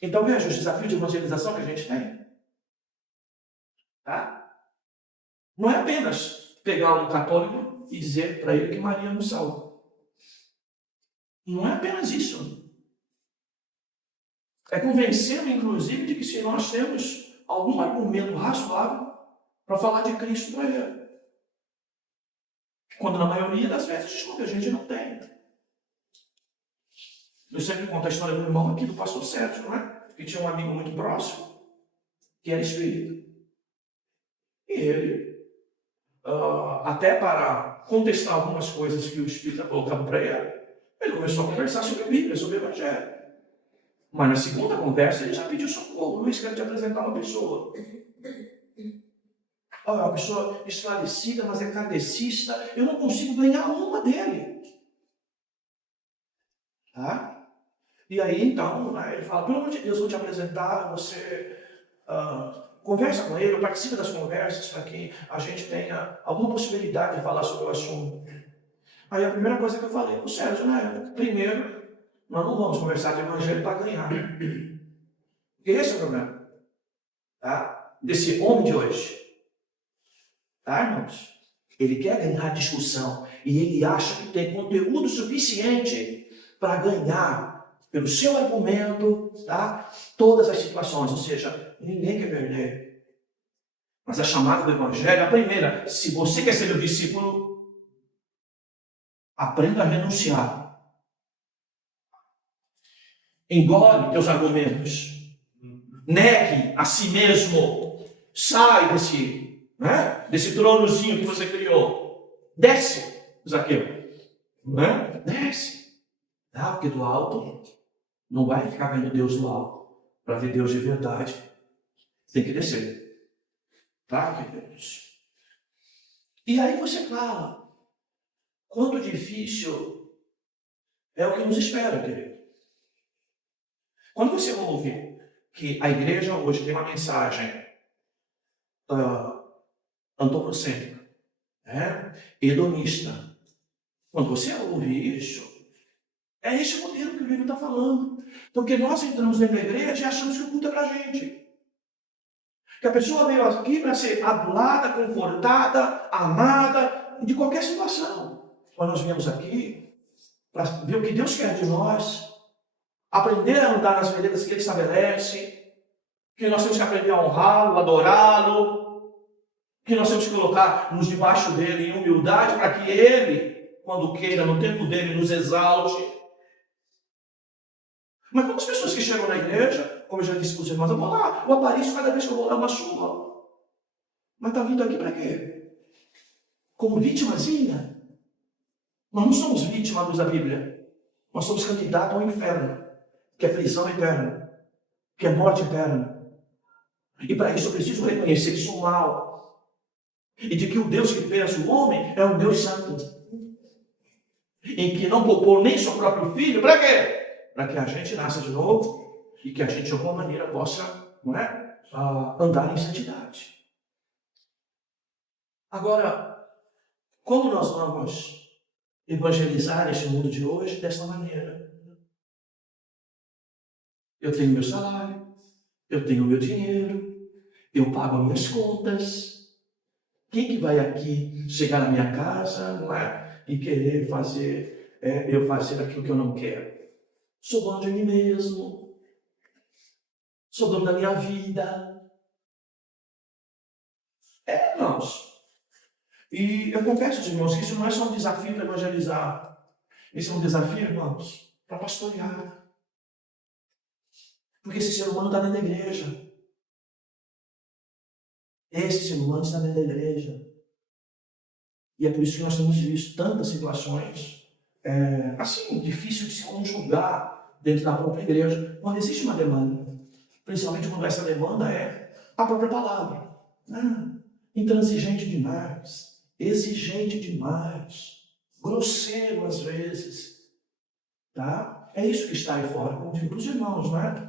Então veja os desafios de evangelização que a gente tem. Tá? Não é apenas pegar um católico e dizer para ele que Maria nos salva. Não é apenas isso. É convencê-lo, inclusive, de que se nós temos algum argumento razoável para falar de Cristo para ele. Quando na maioria das vezes, desculpa, a gente não tem. Eu sempre conto a história do irmão aqui do pastor Sérgio, não é? Que tinha um amigo muito próximo, que era espírita. E ele, até para contestar algumas coisas que o espírita colocava para ele começou a conversar sobre a Bíblia, sobre o Evangelho. Mas na segunda conversa ele já pediu socorro. Luiz, quero te apresentar uma pessoa. Uma pessoa esclarecida, mas é kardecista. Eu não consigo ganhar uma dele. Tá? E aí então, né, ele fala, pelo amor de Deus, vou te apresentar, você conversa com ele, participa das conversas para que a gente tenha alguma possibilidade de falar sobre o assunto. Aí a primeira coisa que eu falei, o Sérgio, né, primeiro, nós não vamos conversar de evangelho para ganhar. Porque esse é o problema, tá? Desse homem de hoje. Tá, irmãos? Ele quer ganhar discussão e ele acha que tem conteúdo suficiente para ganhar, pelo seu argumento, tá? Todas as situações. Ou seja, ninguém quer perder. Mas a chamada do evangelho, a primeira, se você quer ser meu discípulo, aprenda a renunciar. Engole teus argumentos. Negue a si mesmo. Sai desse tronozinho que você criou. Desce, Zaqueu. Né? Desce. Tá? Porque do alto não vai ficar vendo Deus do alto. Para ver Deus de verdade, tem que descer. Tá, queridos? E aí você fala, quanto difícil é o que nos espera, querido. Quando você ouve que a igreja hoje tem uma mensagem antropocêntrica, hedonista, quando você ouve isso, é esse modelo que o livro está falando. Porque nós entramos dentro da igreja e achamos que o culto é para a gente. Que a pessoa veio aqui para ser adulada, confortada, amada, de qualquer situação. Mas nós viemos aqui para ver o que Deus quer de nós, aprender a andar nas veredas que Ele estabelece, que nós temos que aprender a honrá-lo, adorá-lo, que nós temos que colocar-nos debaixo dele em humildade para que Ele, quando queira, no tempo dele, nos exalte. Mas como as pessoas que chegam na igreja, como eu já disse para os irmãos, eu vou lá, eu apareço cada vez que eu vou lá uma chuva. Mas está vindo aqui para quê? Como vítimazinha? Nós não somos vítima à luz da Bíblia. Nós somos candidatos ao inferno, que é prisão eterna, que é morte eterna. E para isso eu preciso reconhecer que sou mal. E de que o Deus que fez o homem é um Deus santo. Em que não poupou nem seu próprio filho, para quê? Para que a gente nasça de novo e que a gente de alguma maneira possa andar em santidade. Agora, como nós vamos evangelizar este mundo de hoje dessa maneira? Eu tenho meu salário, eu tenho meu dinheiro, eu pago as minhas contas. Quem que vai aqui chegar na minha casa, não é? E querer eu fazer aquilo que eu não quero? Sou dono de mim mesmo, sou dono da minha vida. Irmãos. E eu confesso, irmãos, que isso não é só um desafio para evangelizar. Esse é um desafio, irmãos, para pastorear. Porque esse ser humano está dentro da igreja. Esse ser humano está dentro da igreja. E é por isso que nós temos visto tantas situações, assim, difícil de se conjugar dentro da própria igreja, quando existe uma demanda. Principalmente quando essa demanda é a própria palavra. Intransigente demais, exigente demais, grosseiro às vezes. Tá? É isso que está aí fora, como digo para os irmãos, né?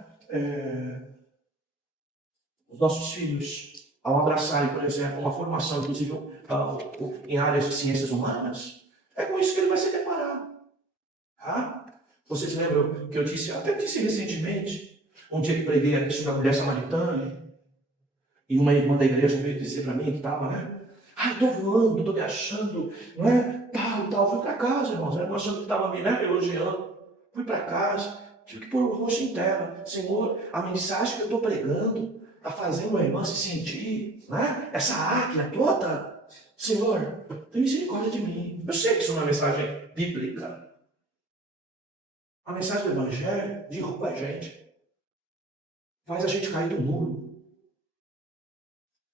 Os nossos filhos, ao abraçarem, por exemplo, uma formação, inclusive em áreas de ciências humanas, é com isso que ele vai se deparar. Tá? Vocês lembram que eu até disse recentemente, um dia que preguei a questão da mulher samaritana, e uma irmã da igreja veio dizer para mim que estava, né? Estou voando, estou me achando, não é? Tal. Fui para casa, irmãos, eu achando que estava me elogiando. Fui para casa, tive que pôr o rosto em terra. Senhor, a mensagem que eu estou pregando está fazendo a irmã se sentir, né? Essa águia toda. Senhor, tem misericórdia de mim. Eu sei que isso não é uma mensagem bíblica. A mensagem do Evangelho derruba a gente. Faz a gente cair do muro.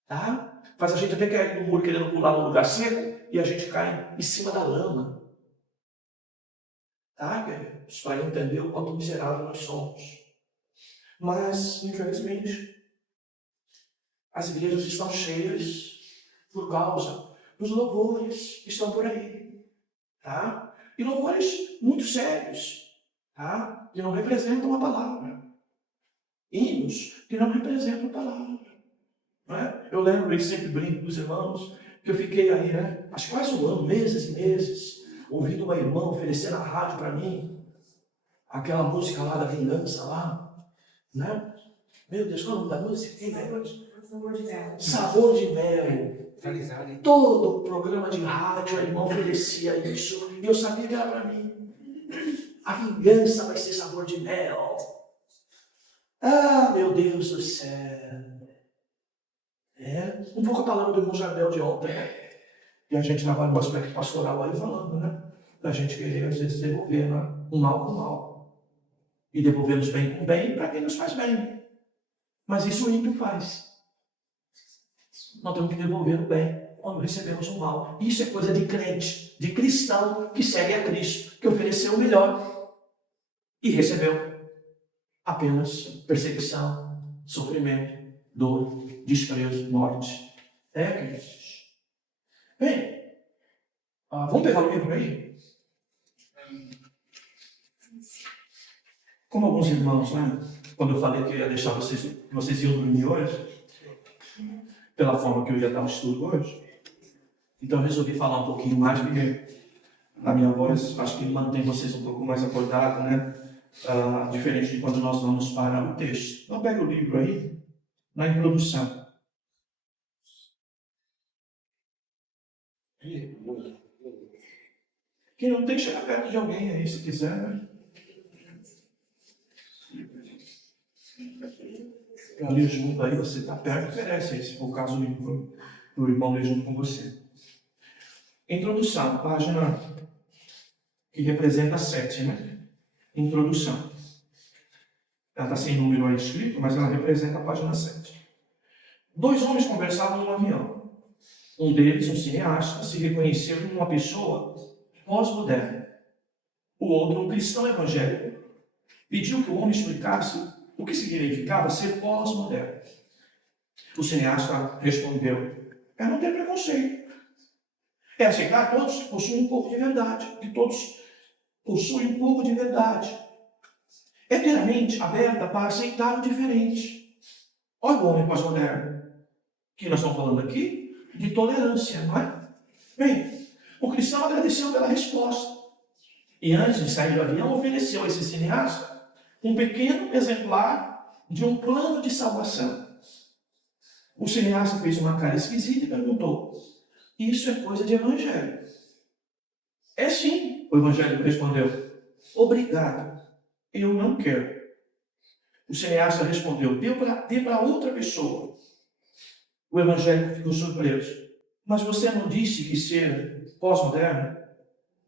Tá? Faz a gente até cair no muro querendo pular no lugar seco e a gente cai em cima da lama. Tá, queridos? Para entender o quanto miserável nós somos. Mas, infelizmente, as igrejas estão cheias por causa dos louvores que estão por aí. Tá? E louvores muito sérios, tá? Que não representam a palavra. Hinos que não representam a palavra. Não é? Eu lembro e sempre brinco com os irmãos que eu fiquei aí, né? Acho que quase um ano, meses e meses, ouvindo uma irmã oferecer na rádio para mim aquela música lá da vingança lá, né? Meu Deus, qual é o nome da música? Sabor de mel. Sabor de mel. Todo programa de rádio a irmã oferecia isso e eu sabia que era para mim. A vingança vai ser sabor de mel. Meu Deus do céu. Um pouco a palavra do irmão Jardel de ontem, né? E a gente trabalha no aspecto pastoral aí falando, né? Da gente querer, às vezes, devolver, né? O mal com o mal. E devolvemos bem com bem para quem nos faz bem. Mas isso o ímpio faz. Nós temos que devolver o bem quando recebemos o mal. Isso é coisa de crente, de cristão que segue a Cristo, que ofereceu o melhor e recebeu apenas perseguição, sofrimento, dor, desprezo, morte. Queridos. Bem, vamos pegar o livro aí? Como alguns irmãos, né? Quando eu falei que eu ia deixar que vocês iam dormir hoje, pela forma que eu ia dar o estudo hoje, então eu resolvi falar um pouquinho mais, porque a minha voz acho que mantém vocês um pouco mais acordados, né? Diferente de quando nós vamos para o texto. Então pega o livro aí, na introdução. Quem não tem, chega perto de alguém aí, se quiser, né? Para ler junto aí, você está perto, oferece aí, se for o caso do irmão ler junto com você. Introdução, página que representa 7, né? Introdução. Ela está sem número aí escrito, mas ela representa a página 7. 2 homens conversavam num avião. Um deles, um cineasta, se reconheceu como uma pessoa pós-moderna. O outro, um cristão evangélico, pediu que o homem explicasse o que significava ser pós-moderno. O cineasta respondeu: não ter preconceito. É aceitar que todos possuem um pouco de verdade, que todos possuem um pouco de verdade. É ter a mente aberta para aceitar o diferente. Olha o homem pós-moderno que nós estamos falando aqui. de tolerância, não é? Bem, o cristão agradeceu pela resposta. E antes de sair do avião, ofereceu a esse cineasta um pequeno exemplar de um plano de salvação. O cineasta fez uma cara esquisita e perguntou: isso é coisa de evangelho? É sim, o evangélico respondeu. Obrigado, eu não quero. O cineasta respondeu: dê para outra pessoa. O evangélico ficou surpreso. Mas você não disse que ser pós-moderno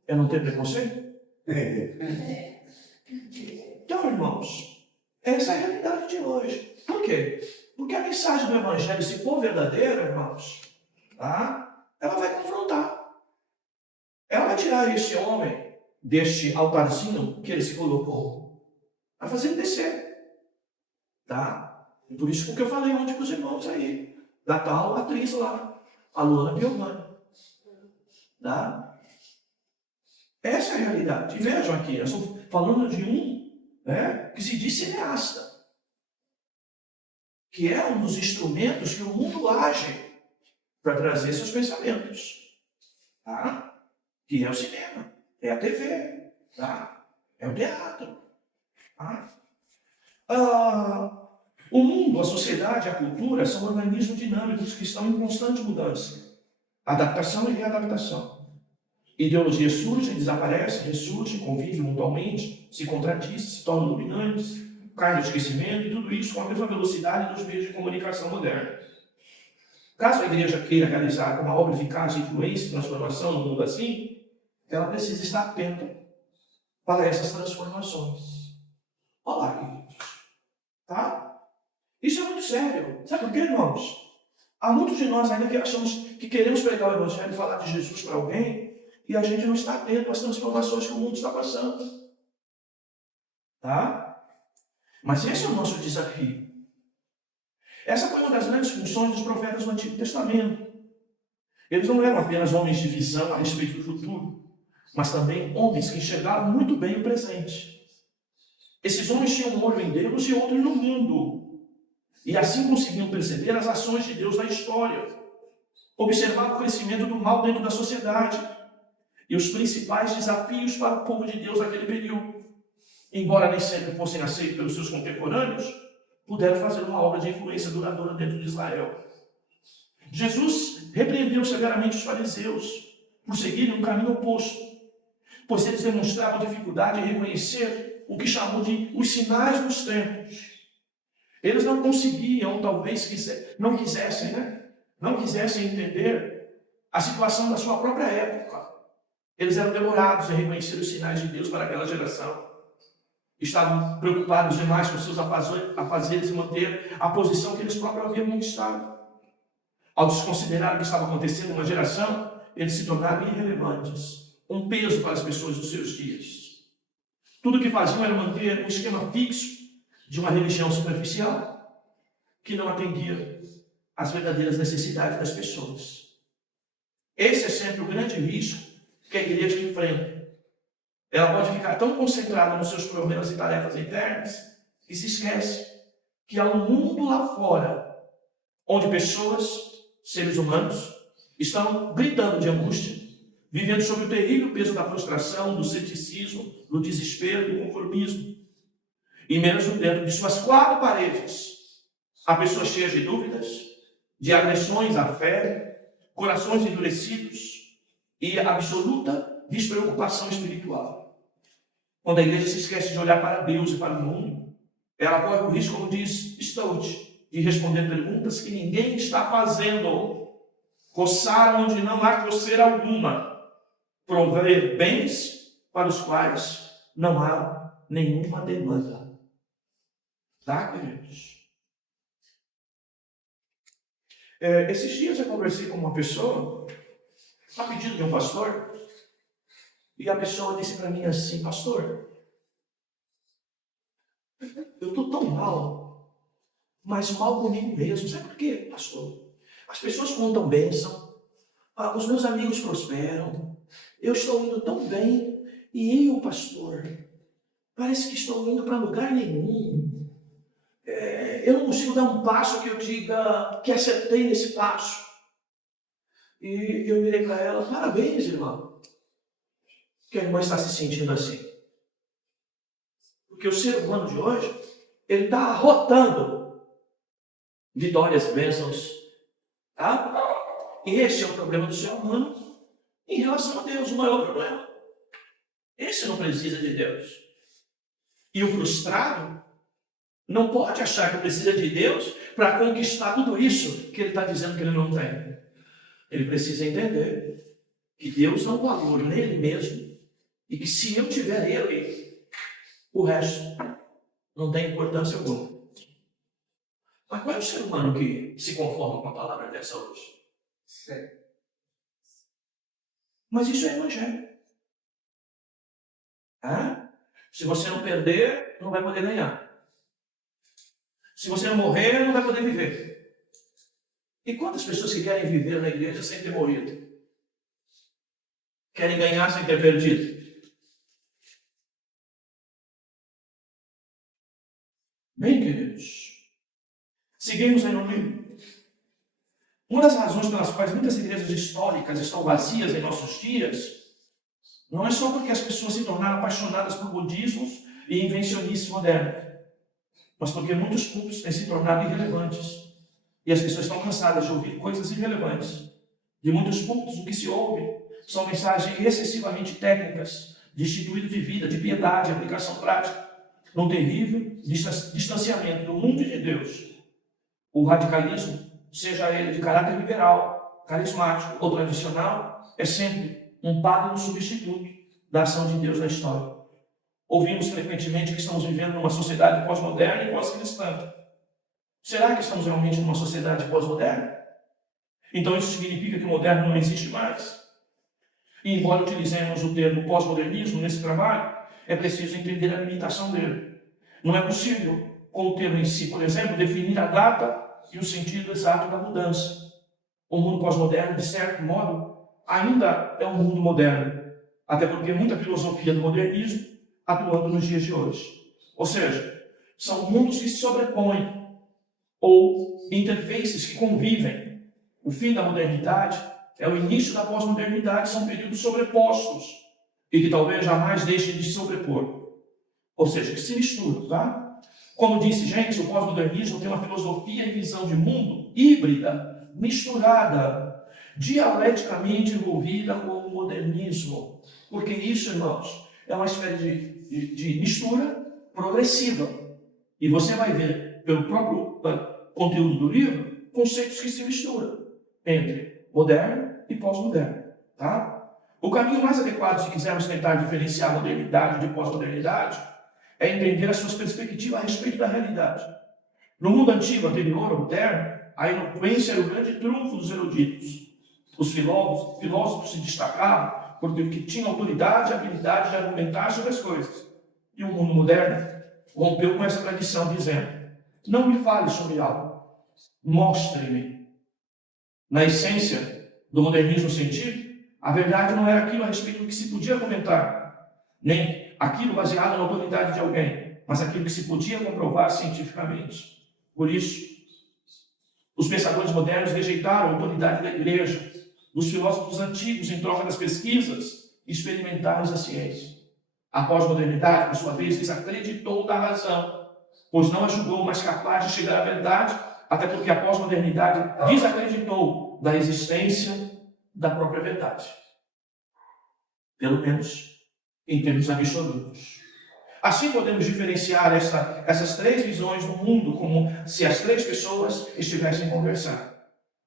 é não ter preconceito? Então, irmãos, essa é a realidade de hoje. Por quê? Porque a mensagem do evangelho, se for verdadeira, irmãos, tá? Ela vai confrontar. Ela vai tirar esse homem deste altarzinho que ele se colocou, vai fazer ele descer. Tá? E por isso que eu falei ontem para os irmãos aí, da tal atriz lá, a Luana Piovani. Tá? Essa é a realidade. E vejam aqui, nós estamos falando de um, né, que se diz cineasta, que é um dos instrumentos que o mundo age para trazer seus pensamentos. Tá? Que é o cinema, é a TV, tá? É o teatro. Tá? O mundo, a sociedade, a cultura são organismos dinâmicos que estão em constante mudança. Adaptação e readaptação. Ideologias surgem, desaparecem, ressurgem, convivem mutuamente, se contradizem, se tornam dominantes, caem no esquecimento, e tudo isso com a mesma velocidade dos meios de comunicação modernos. Caso a igreja queira realizar uma obra eficaz de influência e transformação no mundo assim, ela precisa estar atenta para essas transformações. Olha lá, queridos. Tá? Isso é muito sério. Sabe por quê, irmãos? Há muitos de nós ainda que achamos que queremos pregar o evangelho e falar de Jesus para alguém e a gente não está atento às transformações que o mundo está passando. Tá? Mas esse é o nosso desafio. Essa foi uma das grandes funções dos profetas do Antigo Testamento. Eles não eram apenas homens de visão a respeito do futuro, mas também homens que enxergavam muito bem o presente. Esses homens tinham um olho em Deus e outro no mundo. E assim conseguiam perceber as ações de Deus na história. Observar o crescimento do mal dentro da sociedade e os principais desafios para o povo de Deus naquele período. Embora nem sempre fossem aceitos pelos seus contemporâneos, puderam fazer uma obra de influência duradoura dentro de Israel. Jesus repreendeu severamente os fariseus por seguirem um caminho oposto, pois eles demonstravam dificuldade em reconhecer o que chamou de os sinais dos tempos. Eles não conseguiam, talvez não quisessem entender a situação da sua própria época. Eles eram demorados em reconhecer os sinais de Deus para aquela geração. Estavam preocupados demais com seus afazeres e manter a posição que eles próprios haviam conquistado. Ao desconsiderar o que estava acontecendo numa geração, eles se tornaram irrelevantes, um peso para as pessoas dos seus dias. Tudo o que faziam era manter um esquema fixo de uma religião superficial que não atendia às verdadeiras necessidades das pessoas. Esse é sempre o grande risco que a igreja enfrenta. Ela pode ficar tão concentrada nos seus problemas e tarefas internas que se esquece que há um mundo lá fora onde pessoas, seres humanos, estão gritando de angústia, vivendo sob o terrível peso da frustração, do ceticismo, do desespero, do conformismo. E mesmo dentro de suas quatro paredes, há pessoas cheias de dúvidas, de agressões à fé, corações endurecidos e absoluta despreocupação espiritual. Quando a igreja se esquece de olhar para Deus e para o mundo, ela corre o risco, como diz Stout, de responder perguntas que ninguém está fazendo, coçar onde não há coceira alguma, prover bens para os quais não há nenhuma demanda. Tá, queridos? Esses dias eu conversei com uma pessoa, a pedido de um pastor, e a pessoa disse para mim assim: pastor, eu estou tão mal, mas mal comigo mesmo. Sabe por quê, pastor? As pessoas contam bênção, os meus amigos prosperam, eu estou indo tão bem, e eu, pastor, parece que estou indo para lugar nenhum. Eu não consigo dar um passo que eu diga que acertei nesse passo. E eu virei para ela, parabéns, irmã, que a irmã está se sentindo assim. Porque o ser humano de hoje, ele está arrotando vitórias, bênçãos, tá? E esse é o problema do ser humano em relação a Deus, o maior problema. Esse não precisa de Deus. E o frustrado não pode achar que precisa de Deus para conquistar tudo isso que ele está dizendo que ele não tem. Ele precisa entender que Deus dá um valor nele mesmo e que se eu tiver ele, o resto não tem importância alguma. Mas qual é o ser humano que se conforma com a palavra dessa hoje? Sim. Mas isso é evangelho. Se você não perder, não vai poder ganhar. Se você não morrer, não vai poder viver. E quantas pessoas que querem viver na igreja sem ter morrido? Querem ganhar sem ter perdido? Bem, queridos, seguimos aí no livro. Uma das razões pelas quais muitas igrejas históricas estão vazias em nossos dias não é só porque as pessoas se tornaram apaixonadas por budismos e invencionices modernos, mas porque muitos cultos têm se tornado irrelevantes e as pessoas estão cansadas de ouvir coisas irrelevantes. De muitos cultos, o que se ouve são mensagens excessivamente técnicas, de instituído de vida, de piedade, aplicação prática, num terrível distanciamento do mundo e de Deus. O radicalismo, seja ele de caráter liberal, carismático ou tradicional, é sempre um pálido substituto da ação de Deus na história. Ouvimos frequentemente que estamos vivendo numa sociedade pós-moderna e pós-cristã. Será que estamos realmente numa sociedade pós-moderna? Então isso significa que o moderno não existe mais? E embora utilizemos o termo pós-modernismo nesse trabalho, é preciso entender a limitação dele. Não é possível, com o termo em si, por exemplo, definir a data e o sentido exato da mudança. O mundo pós-moderno, de certo modo, ainda é um mundo moderno, até porque muita filosofia do modernismo atuando nos dias de hoje. Ou seja, são mundos que se sobrepõem, ou interfaces que convivem. O fim da modernidade é o início da pós-modernidade, são períodos sobrepostos, e que talvez jamais deixem de se sobrepor. Ou seja, que se misturam, tá? Como disse, gente, o pós-modernismo tem uma filosofia e visão de mundo híbrida, misturada, dialeticamente envolvida com o modernismo. Porque isso, irmãos, é uma espécie de mistura progressiva. E você vai ver, pelo próprio conteúdo do livro, conceitos que se misturam entre moderno e pós-moderno. Tá? O caminho mais adequado, se quisermos tentar diferenciar modernidade de pós-modernidade, é entender as suas perspectivas a respeito da realidade. No mundo antigo, anterior ao moderno, a eloquência era o grande trunfo dos eruditos. Os filósofos se destacavam porque tinham autoridade e habilidade de argumentar sobre as coisas. E o mundo moderno rompeu com essa tradição, dizendo: não me fale sobre algo, mostre-me. Na essência do modernismo científico, a verdade não era aquilo a respeito do que se podia comentar, nem aquilo baseado na autoridade de alguém, mas aquilo que se podia comprovar cientificamente. Por isso, os pensadores modernos rejeitaram a autoridade da igreja, dos filósofos antigos em troca das pesquisas experimentadas da ciência. A pós-modernidade, por sua vez, desacreditou da razão, pois não a julgou mais capaz de chegar à verdade, até porque a pós-modernidade desacreditou da existência da própria verdade. Pelo menos em termos absolutos. Assim podemos diferenciar essas três visões do mundo como se as três pessoas estivessem conversando.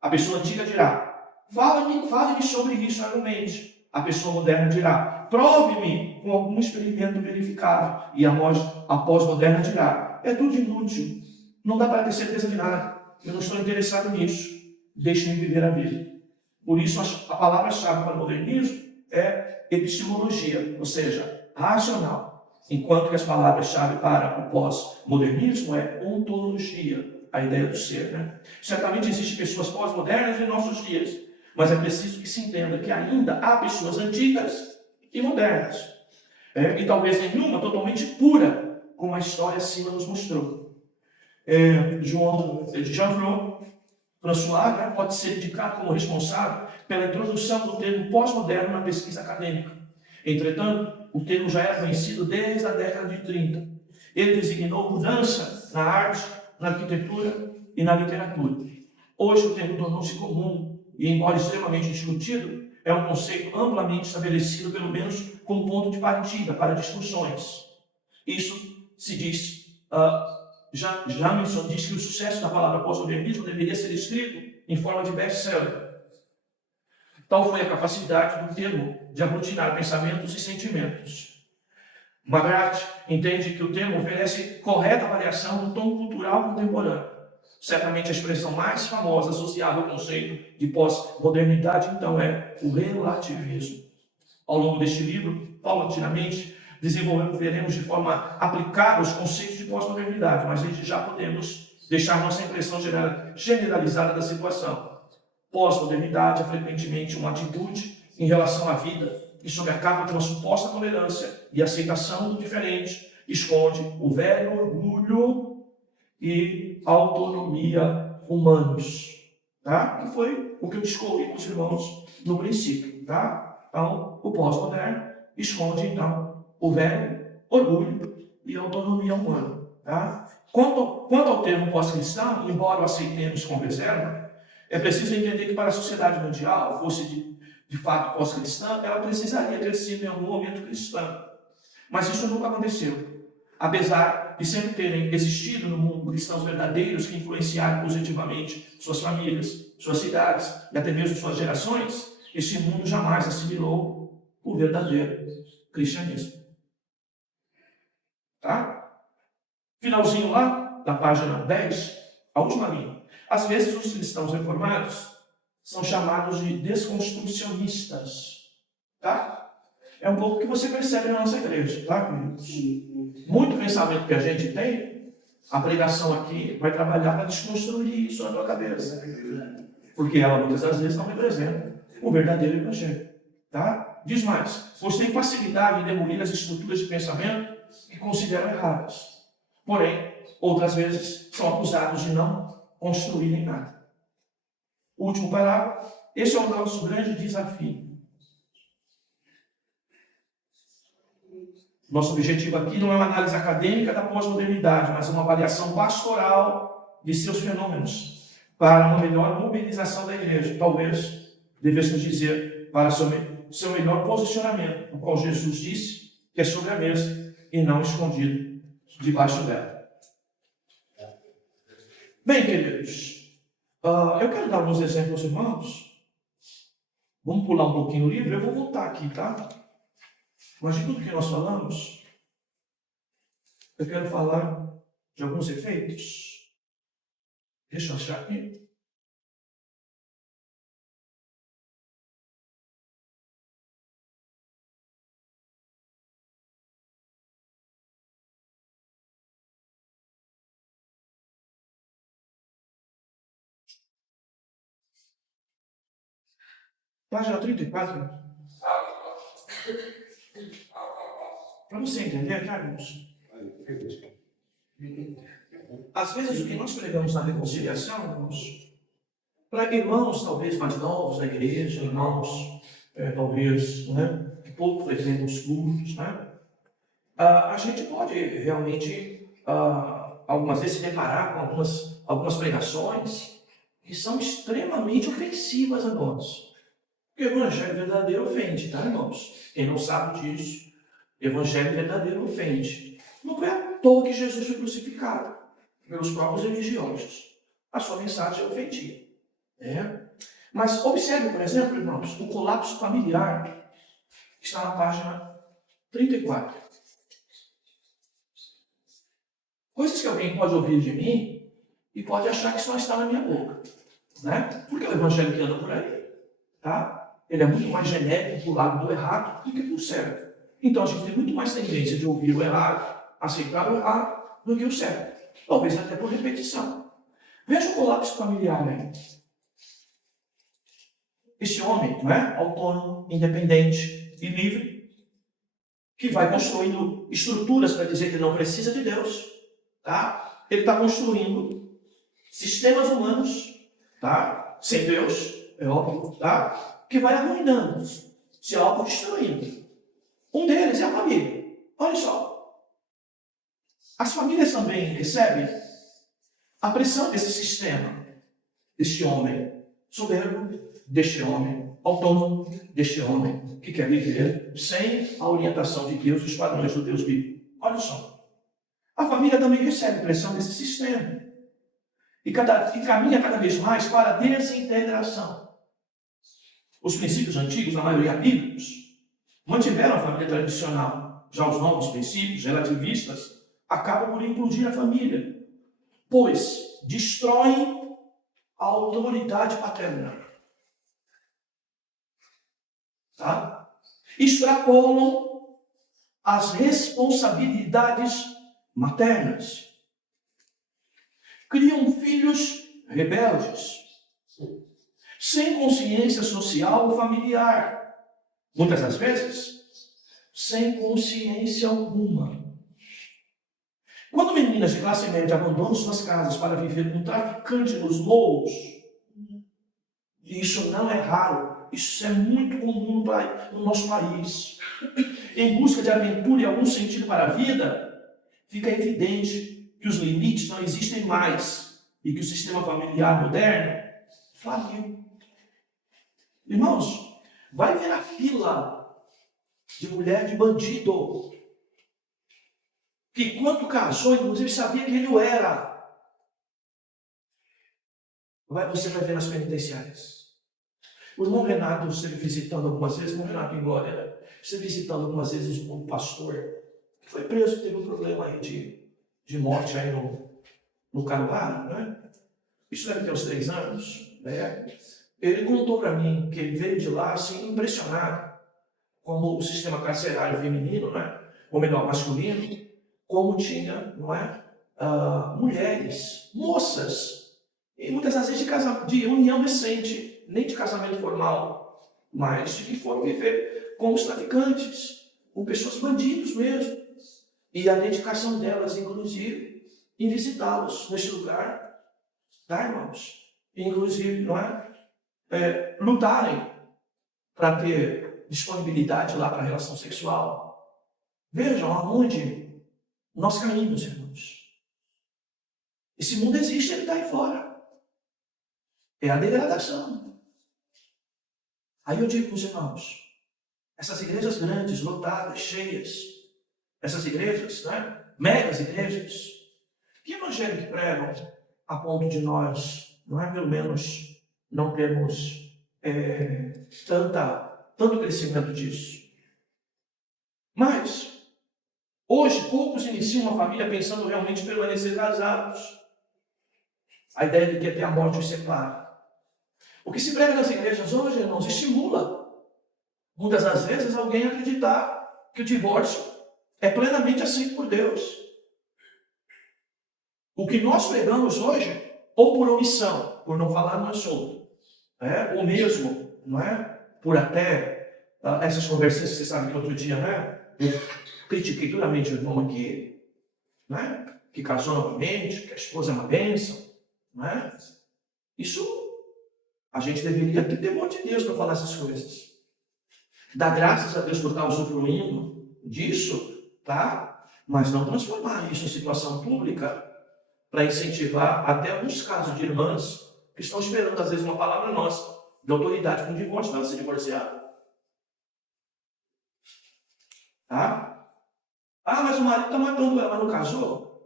A pessoa antiga dirá: fale-me sobre isso, argumente. A pessoa moderna dirá: prove-me com algum experimento verificável. E a pós-moderna dirá: é tudo inútil. Não dá para ter certeza de nada. Eu não estou interessado nisso. Deixe-me viver a vida. Por isso, a palavra-chave para o modernismo é epistemologia, ou seja, racional. Enquanto que as palavras-chave para o pós-modernismo é ontologia, a ideia do ser. Né? Certamente existem pessoas pós-modernas em nossos dias, mas é preciso que se entenda que ainda há pessoas antigas e modernas. E talvez nenhuma totalmente pura, como a história acima nos mostrou. Jean Fromm, François, né, pode ser indicado como responsável pela introdução do termo pós-moderno na pesquisa acadêmica. Entretanto, o termo já era conhecido desde a década de 30. Ele designou mudança na arte, na arquitetura e na literatura. Hoje o termo tornou-se comum e, embora extremamente discutido, é um conceito amplamente estabelecido, pelo menos como ponto de partida para discussões. Isso se diz, Jamison diz que o sucesso da palavra pós-modernismo deveria ser escrito em forma de best-seller. Tal foi a capacidade do termo de aglutinar pensamentos e sentimentos. McGrath entende que o termo oferece correta avaliação do tom cultural contemporâneo. Certamente a expressão mais famosa associada ao conceito de pós-modernidade, então, é o relativismo. Ao longo deste livro, paulatinamente, desenvolveremos de forma aplicada os conceitos de pós-modernidade, mas desde já podemos deixar nossa impressão generalizada da situação. Pós-modernidade é frequentemente uma atitude em relação à vida que, sob a capa de uma suposta tolerância e aceitação do diferente, esconde o velho orgulho e autonomia humanos. Tá? Que foi o que eu discorri com os irmãos no princípio. Tá? Então, o pós-moderno esconde, então, o velho orgulho e autonomia humana. Tá? Quanto ao termo pós-cristão, embora o aceitemos com reserva, é preciso entender que para a sociedade mundial, fosse de fato pós-cristã, ela precisaria ter sido em algum momento cristã. Mas isso nunca aconteceu. Apesar de sempre terem existido no mundo cristãos verdadeiros que influenciaram positivamente suas famílias, suas cidades e até mesmo suas gerações, esse mundo jamais assimilou o verdadeiro cristianismo. Tá? Finalzinho lá, da página 10, a última linha. Às vezes os cristãos reformados são chamados de desconstrucionistas. Tá? É um pouco que você percebe na nossa igreja, tá, queridos? Muito pensamento que a gente tem, a pregação aqui vai trabalhar para desconstruir isso na tua cabeça. Porque ela muitas das vezes não representa o verdadeiro evangelho. Tá? Diz mais, você tem facilidade em demolir as estruturas de pensamento que consideram erradas. Porém, outras vezes são acusados de não construírem nada. O último parágrafo, esse é o nosso grande desafio. Nosso objetivo aqui não é uma análise acadêmica da pós-modernidade, mas uma avaliação pastoral de seus fenômenos, para uma melhor mobilização da igreja. Talvez devêssemos dizer para seu melhor posicionamento, o qual Jesus disse que é sobre a mesa e não escondido debaixo dela. Bem, queridos, eu quero dar alguns exemplos, irmãos. Vamos pular um pouquinho o livro, eu vou voltar aqui, tá? Mas de tudo que nós falamos, eu quero falar de alguns efeitos. Deixa eu achar aqui. Página 34. Para você entender, tá, irmãos? Às vezes o que nós pregamos na reconciliação, irmãos, para irmãos talvez mais novos da igreja, irmãos talvez, né, que pouco frequentam os cultos, né? A gente pode realmente, algumas vezes, se deparar com algumas pregações que são extremamente ofensivas a nós. Porque o evangelho verdadeiro ofende, tá, irmãos? Quem não sabe disso, evangelho verdadeiro ofende. Não é à toa que Jesus foi crucificado pelos próprios religiosos. A sua mensagem ofendia. Mas observe, por exemplo, irmãos, o colapso familiar que está na página 34. Coisas que alguém pode ouvir de mim e pode achar que isso não está na minha boca. Né? Porque o evangelho que anda por aí, tá? Ele é muito mais genérico para o lado do errado do que para o certo. Então a gente tem muito mais tendência de ouvir o errado, aceitar o errado, do que o certo. Talvez até por repetição. Veja o colapso familiar aí. Esse homem, não é? Autônomo, independente e livre, que vai construindo estruturas para dizer que não precisa de Deus. Tá? Ele está construindo sistemas humanos tá? Sem Deus, é óbvio, tá? Que vai arruinando, se autodestruindo. Um deles é a família. Olha só. As famílias também recebem a pressão desse sistema, deste homem soberbo, deste homem autônomo, deste homem que quer viver sem a orientação de Deus e os padrões do Deus bíblico. Olha só. A família também recebe pressão desse sistema e caminha cada vez mais para a desintegração. Os princípios antigos, na maioria bíblicos, mantiveram a família tradicional. Já os novos princípios relativistas acabam por implodir a família, pois destroem a autoridade paterna. Tá? Extrapolam as responsabilidades maternas. Criam filhos rebeldes, sem consciência social ou familiar. Muitas das vezes, sem consciência alguma. Quando meninas de classe média abandonam suas casas para viver com um traficante nos morros, isso não é raro, isso é muito comum no nosso país. Em busca de aventura e algum sentido para a vida, fica evidente que os limites não existem mais e que o sistema familiar moderno faliu. Irmãos, vai ver a fila de mulher de bandido, que quando casou, inclusive sabia que ele o era. Você vai ver nas penitenciárias. O irmão Renato esteve visitando algumas vezes, o irmão Renato embora, né? Esteve visitando algumas vezes um pastor que foi preso, que teve um problema aí de morte aí no Caruaru, né? Isso deve ter uns 3 anos, né? Ele contou para mim que ele veio de lá assim, impressionado como o sistema carcerário feminino, né? Ou melhor, masculino, como tinha, não é? Mulheres, moças, e muitas das vezes de união recente, nem de casamento formal, mas de que foram viver como os traficantes, com pessoas bandidos mesmo. E a dedicação delas, inclusive, em visitá-los neste lugar, tá, irmãos? Inclusive, não é? Lutarem para ter disponibilidade lá para a relação sexual. Vejam aonde nós caímos, irmãos. Esse mundo existe, ele está aí fora. É a degradação. Aí eu digo para os irmãos, essas igrejas grandes, lotadas, cheias, essas igrejas, né? Megas igrejas, que evangelho que pregam a ponto de nós, não é, pelo menos, não termos tanto crescimento disso. Mas, hoje, poucos iniciam uma família pensando realmente em permanecer casados. A ideia de que até a morte os separa. O que se prega nas igrejas hoje, irmãos, estimula, muitas das vezes, alguém a acreditar que o divórcio é plenamente aceito por Deus. O que nós pregamos hoje, ou por omissão, por não falar no assunto, ou mesmo, não é? Por até essas conversas, você sabe que outro dia, né? Eu critiquei duramente o irmão aqui, né? Que casou novamente, que a esposa é uma bênção, não é? Isso, a gente deveria ter temor de Deus para falar essas coisas. Dar graças a Deus por estar usufruindo disso, tá? Mas não transformar isso em situação pública para incentivar até alguns casos de irmãs que estão esperando, às vezes, uma palavra nossa de autoridade com o divórcio para ela se divorciar. Tá? Mas o marido está matando ela, mas não casou?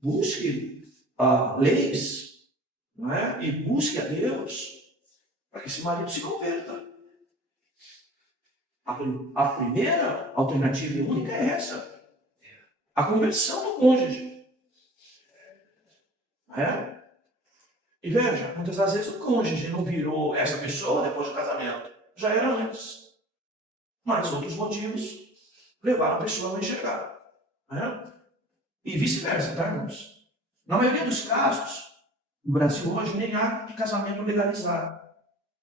Busque leis, não é? E busque a Deus para que esse marido se converta. A primeira alternativa e única é essa. A conversão do cônjuge. E veja, muitas das vezes o cônjuge não virou essa pessoa depois do casamento. Já era antes. Mas outros motivos levaram a pessoa a não enxergar. E vice-versa, tá, irmãos? Na maioria dos casos, no Brasil hoje nem há casamento legalizado.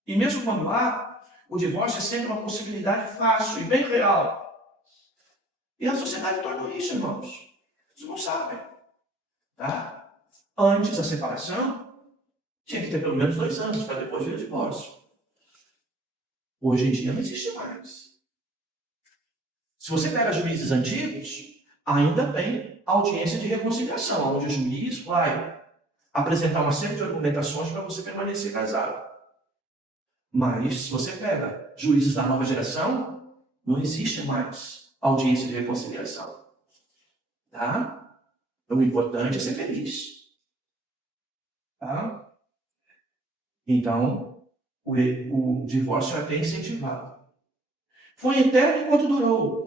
E mesmo quando há, o divórcio é sempre uma possibilidade fácil e bem real. E a sociedade tornou isso, irmãos. Vocês não sabem. Tá? Antes da separação, tinha que ter pelo menos 2 anos para depois vir o divórcio. Hoje em dia não existe mais. Se você pega juízes antigos, ainda tem audiência de reconciliação, onde o juiz vai apresentar uma série de argumentações para você permanecer casado. Mas, se você pega juízes da nova geração, não existe mais audiência de reconciliação. Tá? Então, o importante é ser feliz. Tá? Então, o divórcio é até incentivado. Foi eterno enquanto durou.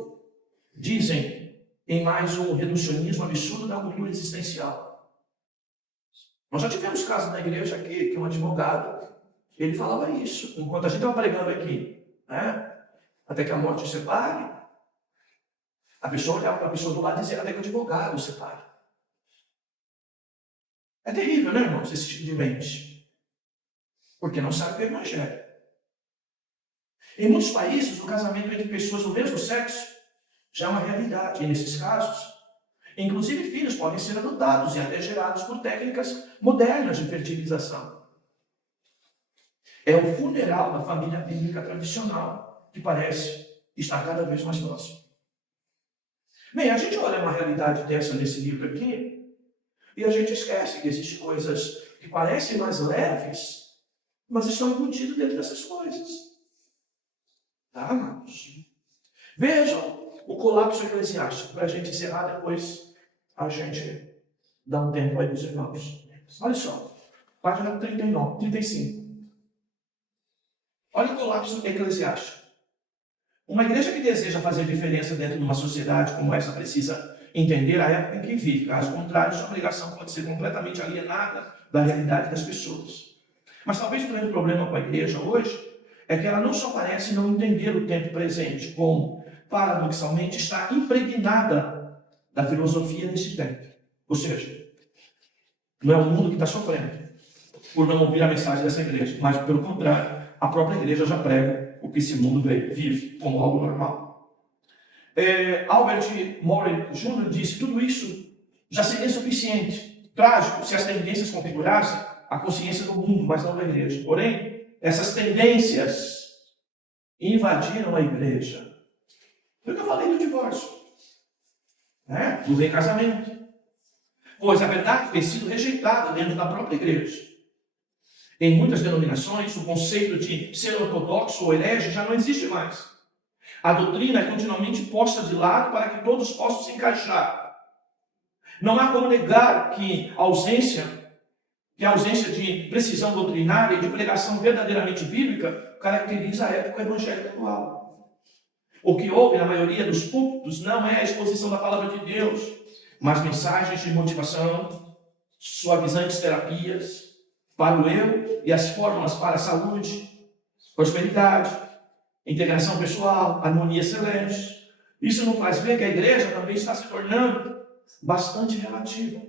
Dizem em mais um reducionismo absurdo da cultura existencial. Nós já tivemos casos na igreja aqui, que um advogado, ele falava isso, enquanto a gente estava pregando aqui, né? Até que a morte o separe. A pessoa olhava para a pessoa do lado e dizia, até que o advogado o separe. É terrível, né, irmãos, esse tipo de mente. Porque não sabe o que é o evangelho. Em muitos países, o casamento entre pessoas do mesmo sexo já é uma realidade. E nesses casos, inclusive filhos podem ser adotados e até gerados por técnicas modernas de fertilização. É o funeral da família bíblica tradicional que parece estar cada vez mais próximo. Bem, a gente olha uma realidade dessa nesse livro aqui e a gente esquece que existem coisas que parecem mais leves, mas estão embutidas dentro dessas coisas. Tá, amados? Vejam o colapso eclesiástico, para a gente encerrar depois, a gente dá um tempo aí dos irmãos. Olha só, página 39, 35. Olha o colapso eclesiástico. Uma igreja que deseja fazer diferença dentro de uma sociedade como essa precisa entender a época em que vive. Caso contrário, sua pregação pode ser completamente alienada da realidade das pessoas. Mas talvez o grande problema com a igreja hoje é que ela não só parece não entender o tempo presente, como, paradoxalmente, está impregnada da filosofia desse tempo. Ou seja, não é o mundo que está sofrendo por não ouvir a mensagem dessa igreja, mas, pelo contrário, a própria igreja já prega o que esse mundo vive como algo normal. Albert Morin Jr. disse, tudo isso já seria suficiente, trágico, se as tendências configurassem a consciência do mundo, mas não da igreja. Porém, essas tendências invadiram a igreja. Foi o que eu falei do divórcio, né? Do recasamento. Pois a verdade tem sido rejeitada dentro da própria igreja. Em muitas denominações, o conceito de ser ortodoxo ou herege já não existe mais. A doutrina é continuamente posta de lado para que todos possam se encaixar. Não há como negar que a ausência de precisão doutrinária e de pregação verdadeiramente bíblica caracteriza a época evangélica atual. O que houve na maioria dos púlpitos não é a exposição da palavra de Deus, mas mensagens de motivação, suavizantes terapias para o eu e as fórmulas para a saúde, prosperidade, integração pessoal, harmonia celeste. Isso nos faz ver que a igreja também está se tornando bastante relativa.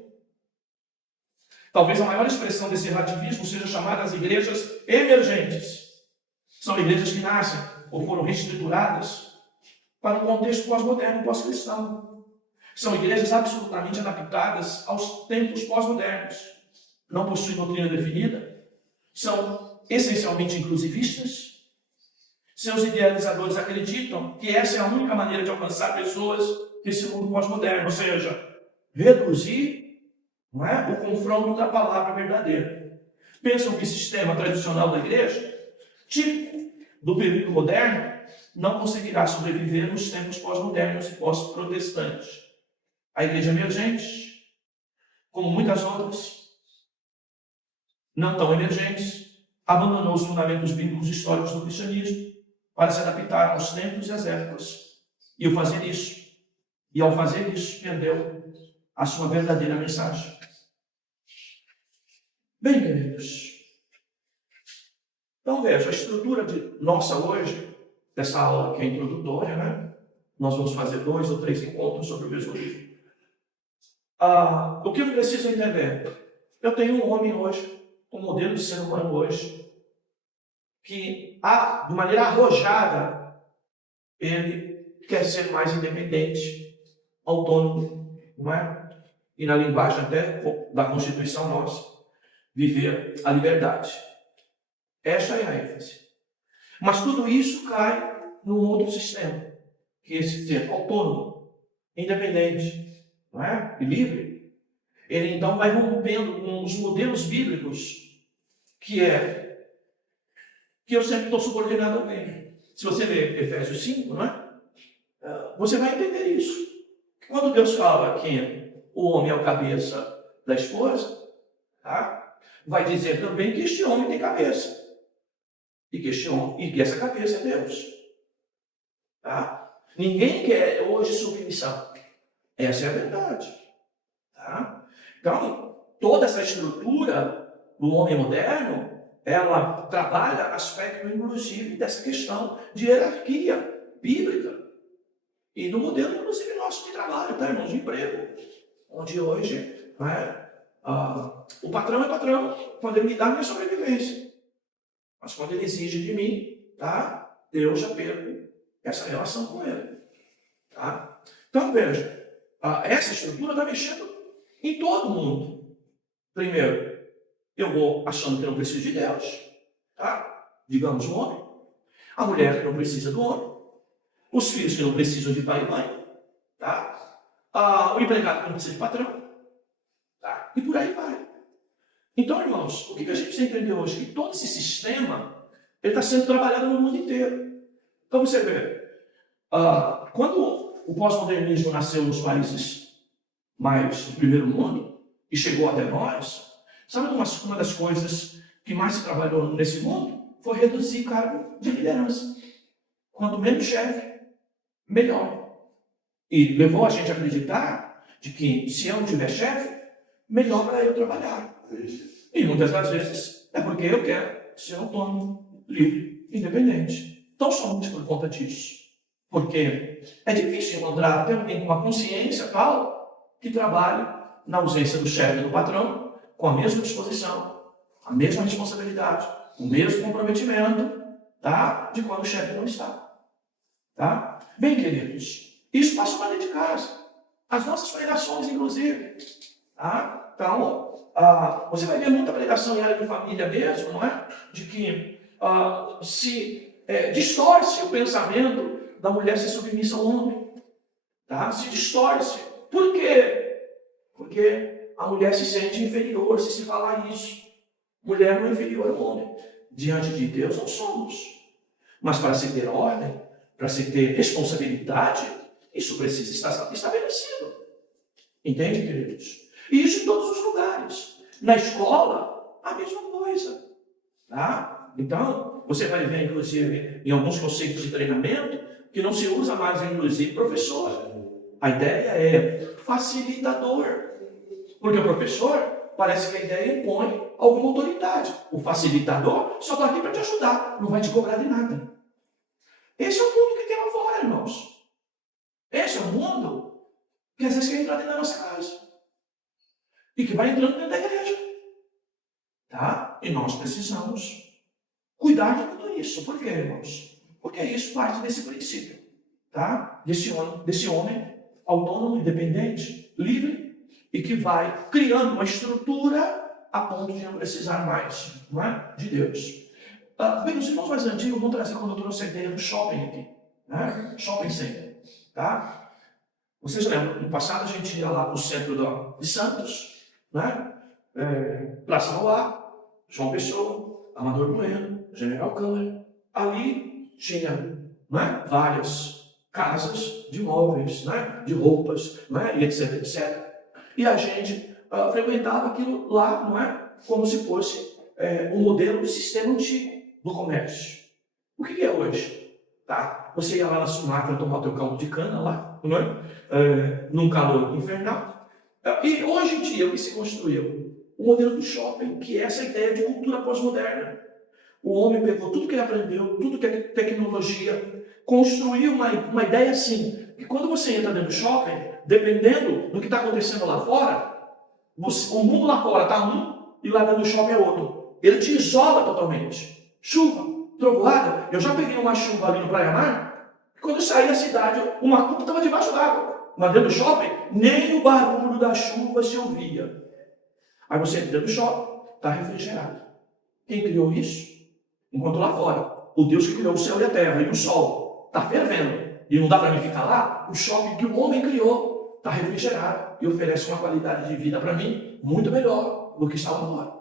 Talvez a maior expressão desse relativismo seja chamada as igrejas emergentes. São igrejas que nascem ou foram reestruturadas para um contexto pós-moderno e pós-cristão. São igrejas absolutamente adaptadas aos tempos pós-modernos. Não possuem doutrina definida, são essencialmente inclusivistas. Seus idealizadores acreditam que essa é a única maneira de alcançar pessoas desse mundo pós-moderno, ou seja, reduzir, não é, o confronto da palavra verdadeira. Pensam que o sistema tradicional da igreja, típico do período moderno, não conseguirá sobreviver nos tempos pós-modernos e pós-protestantes. A igreja emergente, como muitas outras, não tão emergentes, abandonou os fundamentos bíblicos históricos do cristianismo para se adaptar aos tempos e às épocas. E ao fazer isso, perdeu a sua verdadeira mensagem. Bem, queridos, então veja, a estrutura nossa hoje, dessa aula que é introdutória, né? Nós vamos fazer 2 ou 3 encontros sobre o mesmo livro. O que eu preciso entender? Eu tenho um homem hoje, um modelo de ser humano hoje, que, de maneira arrojada, ele quer ser mais independente, autônomo, não é? e na linguagem até da Constituição nossa, viver a liberdade. Esta é a ênfase. Mas tudo isso cai num outro sistema, que é esse ser autônomo, independente, não é? E livre. Ele então vai rompendo com os modelos bíblicos, que eu sempre estou subordinado a alguém. Se você ler Efésios 5, não é? Você vai entender isso. Quando Deus fala que o homem é o cabeça da esposa, tá? Vai dizer também que este homem tem cabeça. E que essa cabeça é Deus. Tá? Ninguém quer hoje submissão. Essa é a verdade. Tá? Então, toda essa estrutura do homem moderno, ela trabalha aspecto inclusive dessa questão de hierarquia bíblica. E do modelo, inclusive, nosso de trabalho, tá, irmãos? De emprego. Onde hoje, né, o patrão é patrão quando ele me dá a minha sobrevivência. Mas quando ele exige de mim, tá, eu já perco essa relação com ele. Tá? Então, veja, essa estrutura está mexendo em todo mundo. Primeiro, eu vou achando que não preciso de Deus. Tá? Digamos o homem. A mulher que não precisa do homem. Os filhos que não precisam de pai e mãe, tá? O empregado que não precisa de patrão, tá? E por aí vai. Então, irmãos, o que a gente precisa entender hoje? Que todo esse sistema está sendo trabalhado no mundo inteiro. Então, você vê, quando o pós-modernismo nasceu nos países mais do primeiro mundo e chegou até nós, sabe uma das coisas que mais se trabalhou nesse mundo? Foi reduzir cargo de liderança. Quanto menos chefe, melhor. E levou a gente a acreditar de que se eu não tiver chefe, melhor para eu trabalhar. E muitas das vezes é porque eu quero ser autônomo, livre, independente. Então somente por conta disso. Porque é difícil encontrar até alguém com uma consciência tal que trabalhe na ausência do chefe e do patrão com a mesma disposição, a mesma responsabilidade, o mesmo comprometimento, tá? De quando o chefe não está. Tá? Bem, queridos, isso passa para dentro de casa. As nossas pregações, inclusive. Tá? Então, você vai ver muita pregação em área de família mesmo, não é? De que se distorce o pensamento da mulher ser submissa ao homem. Tá? Se distorce. Por quê? Porque a mulher se sente inferior se falar isso. Mulher não é inferior ao homem. Diante de Deus não somos. Mas para se ter ordem, para se ter responsabilidade, isso precisa estar estabelecido. Entende, queridos? E isso em todos os lugares. Na escola, a mesma coisa. Tá? Então, você vai ver, inclusive, em alguns conceitos de treinamento, que não se usa mais, inclusive, professor. A ideia é facilitador. Porque o professor, parece que a ideia impõe alguma autoridade. O facilitador só está aqui para te ajudar, não vai te cobrar de nada. Esse é o mundo que tem lá fora, irmãos. Esse é o mundo que às vezes quer entrar dentro da nossa casa. E que vai entrando dentro da igreja. Tá? E nós precisamos cuidar de tudo isso. Por quê, irmãos? Porque isso parte desse princípio. Tá? Desse homem autônomo, independente, livre, e que vai criando uma estrutura a ponto de não precisar mais, não é? De Deus. Bem, os irmãos mais antigos vão trazer quando eu trouxe a ideia do shopping aqui, né? Shopping center, tá? Vocês lembram, no passado a gente ia lá para o centro de Santos, né? Praça Mauá, João Pessoa, Amador Bueno, General Câmara. Ali tinha, né, várias casas de móveis, né, de roupas, né, e etc, etc. E a gente frequentava aquilo lá, não é? Como se fosse um modelo de sistema antigo do comércio. O que é hoje? Tá? Você ia lá na Sumatra tomar o teu caldo de cana lá, não é? Num calor infernal. E hoje em dia o que se construiu? O modelo do shopping, que é essa ideia de cultura pós-moderna. O homem pegou tudo que ele aprendeu, tudo que é tecnologia, construiu uma ideia assim, que quando você entra dentro do shopping, dependendo do que está acontecendo lá fora, o mundo lá fora está um e lá dentro do shopping é outro. Ele te isola totalmente. Chuva, trovoada. Eu já peguei uma chuva ali no Praia Mar, Quando eu saí da cidade, uma culpa estava debaixo d'água. Mas dentro do shopping, nem o barulho da chuva se ouvia. Aí você entra dentro do shopping, está refrigerado. Quem criou isso? Enquanto lá fora, o Deus que criou o céu e a terra e o sol está fervendo e não dá para mim ficar lá, o shopping que o homem criou está refrigerado e oferece uma qualidade de vida para mim muito melhor do que está lá fora.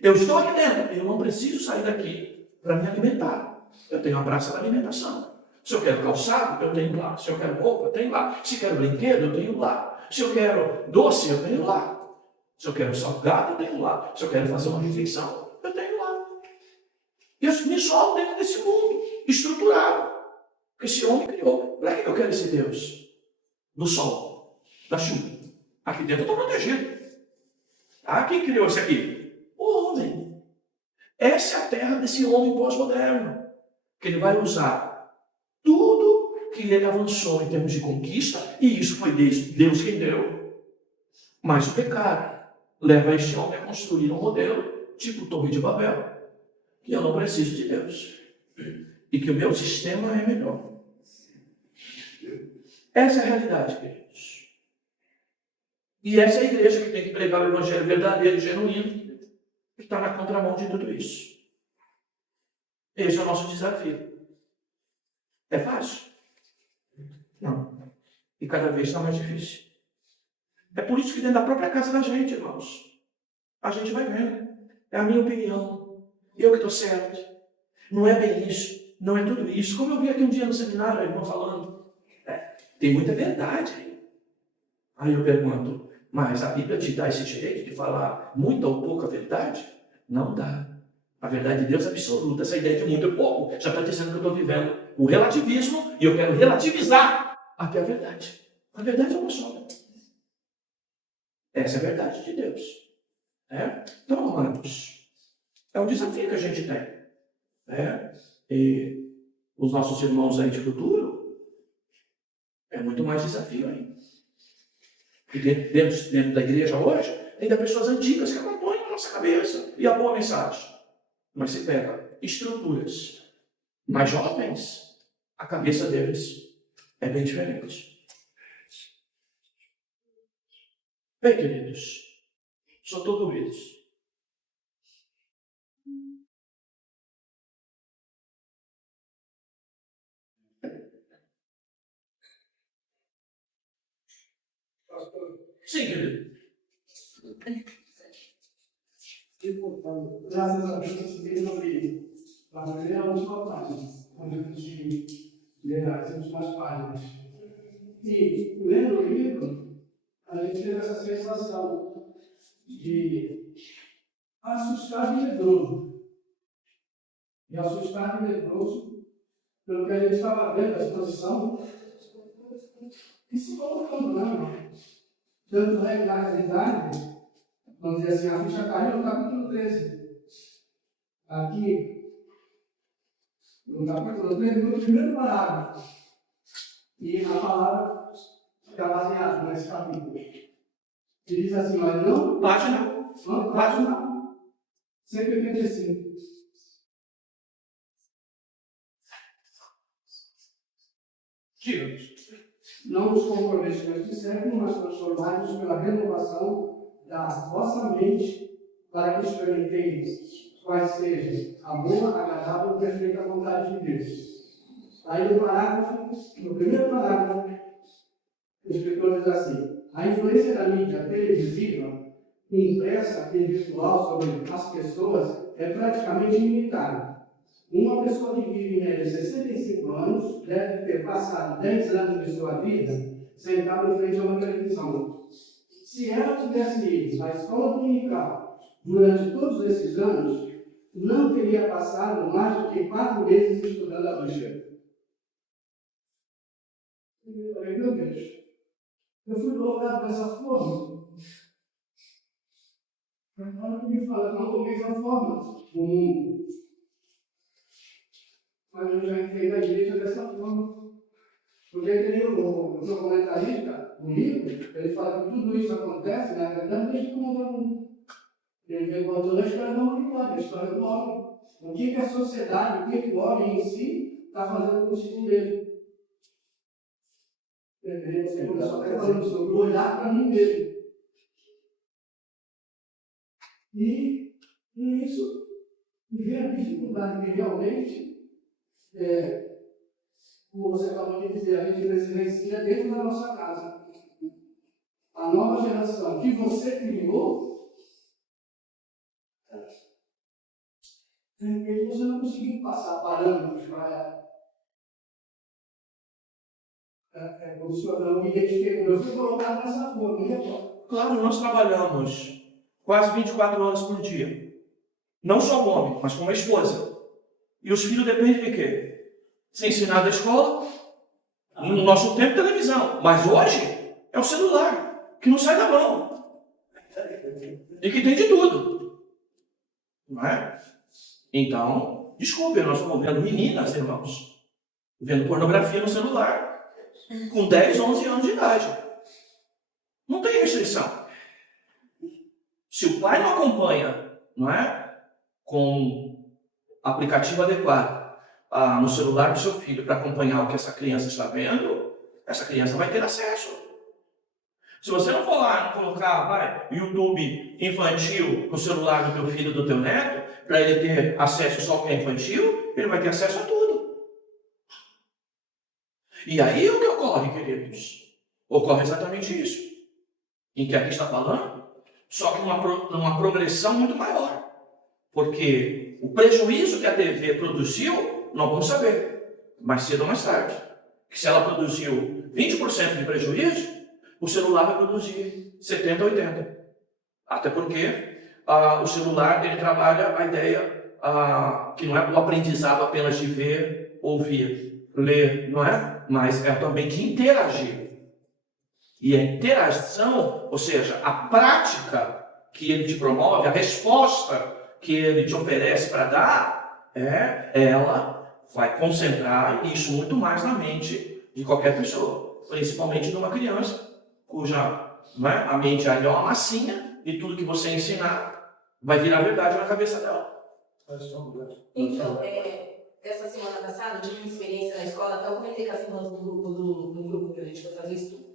Eu estou aqui dentro, eu não preciso sair daqui para me alimentar. Eu tenho a praça da alimentação. Se eu quero calçado, eu tenho lá. Se eu quero roupa, eu tenho lá. Se eu quero brinquedo, eu tenho lá. Se eu quero doce, eu tenho lá. Se eu quero salgado, eu tenho lá. Se eu quero fazer uma refeição, eu tenho lá. E eu me solto dentro desse mundo estruturado que esse homem criou. Para que eu quero esse Deus? Do sol, da chuva. Aqui dentro eu estou protegido. Ah, quem criou isso aqui? O homem. Essa é a terra desse homem pós-moderno. Que ele vai usar tudo que ele avançou em termos de conquista, e isso foi Deus quem deu. Mas o pecado leva este homem a construir um modelo tipo Torre de Babel. Que eu não preciso de Deus. E que o meu sistema é melhor. Essa é a realidade, queridos. E essa é a igreja que tem que pregar o evangelho verdadeiro e genuíno, que está na contramão de tudo isso. Esse é o nosso desafio. É fácil? Não. E cada vez está mais difícil. É por isso que dentro da própria casa da gente, irmãos, a gente vai vendo. É a minha opinião. Eu que estou certo. Não é bem isso. Não é tudo isso. Como eu vi aqui um dia no seminário, a irmã falando. Tem muita verdade aí. Aí eu pergunto, mas a Bíblia te dá esse direito de falar muita ou pouca verdade? Não dá. A verdade de Deus é absoluta. Essa ideia de muito ou pouco já está dizendo que eu estou vivendo o relativismo e eu quero relativizar até a verdade. A verdade é uma só. Essa é a verdade de Deus. Então, amados, é um desafio que a gente tem. E os nossos irmãos aí de futuro, é muito mais desafio ainda. Porque dentro da igreja hoje, ainda pessoas antigas que acompanham a nossa cabeça e a boa mensagem. Mas se pega estruturas mais jovens, a cabeça deles é bem diferente. Bem, queridos, sou todo ouvidos. Sim, querido. Graças a Deus, consegui abrir a primeira última página, onde eu consegui ler as últimas páginas. E, lendo o livro, a gente teve essa sensação de assustar de medroso. E assustar de medroso, pelo que a gente estava vendo, a exposição, e se colocando, né, irmão? Tanto é que na realidade, vamos dizer assim, a ficha caiu no capítulo 13. Aqui, no capítulo 13, no primeiro parágrafo. E a palavra está baseada nesse capítulo. E diz assim, mas não... Página 185. Diga-nos. Não nos conformeis com este século, mas transformai-nos pela renovação da vossa mente, para que experimenteis quais sejam a boa, agradável e perfeita vontade de Deus. Aí no primeiro parágrafo, o escritor diz assim, a influência da mídia televisiva, impressa e virtual sobre as pessoas é praticamente ilimitada. Uma pessoa que vive em média 65 anos deve ter passado 10 anos de sua vida sentada em frente a uma televisão. Se ela tivesse ido à escola dominical durante todos esses anos, não teria passado mais do que 4 meses estudando a Bíblia. Eu falei, meu Deus, eu fui colocado dessa forma. Agora que me fala, não da mesma forma, o mundo. Mas eu já entrei na igreja dessa forma. Porque tem o seu comentarista, o livro, ele fala que tudo isso acontece, na verdade, desde o mundo. Ele vem contando a história da humanidade, a história do homem. O que a sociedade, o que o homem em si está fazendo consigo mesmo. Você começou até falando sobre olhar para mim mesmo. E isso vê a dificuldade que realmente, como você acabou de dizer, a gente precisa dentro da nossa casa. A nova geração que você criou, você não conseguiu passar parâmetros para ela. O senhor não me identificou, eu fui colocado nessa forma, né? Claro, nós trabalhamos quase 24 horas por dia. Não só o homem, mas como a esposa. E os filhos dependem de quê? Ser ensinado na escola, no nosso tempo, televisão. Mas hoje é o celular, que não sai da mão. E que tem de tudo. Não é? Então, desculpe, nós estamos vendo meninas, irmãos, vendo pornografia no celular, com 10, 11 anos de idade. Não tem restrição. Se o pai não acompanha, não é? Com aplicativo adequado no celular do seu filho para acompanhar o que essa criança está vendo, essa criança vai ter acesso. Se você não for lá colocar YouTube infantil no celular do teu filho, do teu neto, para ele ter acesso só ao que é infantil, ele vai ter acesso a tudo. E aí o que ocorre, queridos? Ocorre exatamente isso. Em que aqui está falando, só que numa progressão muito maior. Porque o prejuízo que a TV produziu, nós vamos saber, mais cedo ou mais tarde. Que se ela produziu 20% de prejuízo, o celular vai produzir 70%, 80%. Até porque o celular ele trabalha a ideia que não é o aprendizado apenas de ver, ouvir, ler, não é? Mas é também de interagir. E a interação, ou seja, a prática que ele te promove, a resposta que ele te oferece para dar, ela vai concentrar isso muito mais na mente de qualquer pessoa, principalmente de uma criança, cuja a mente ainda é uma massinha e tudo que você ensinar vai virar verdade na cabeça dela. Então, essa semana passada eu tive uma experiência na escola, até eu comentei com as irmãs do grupo que a gente foi fazer estudo.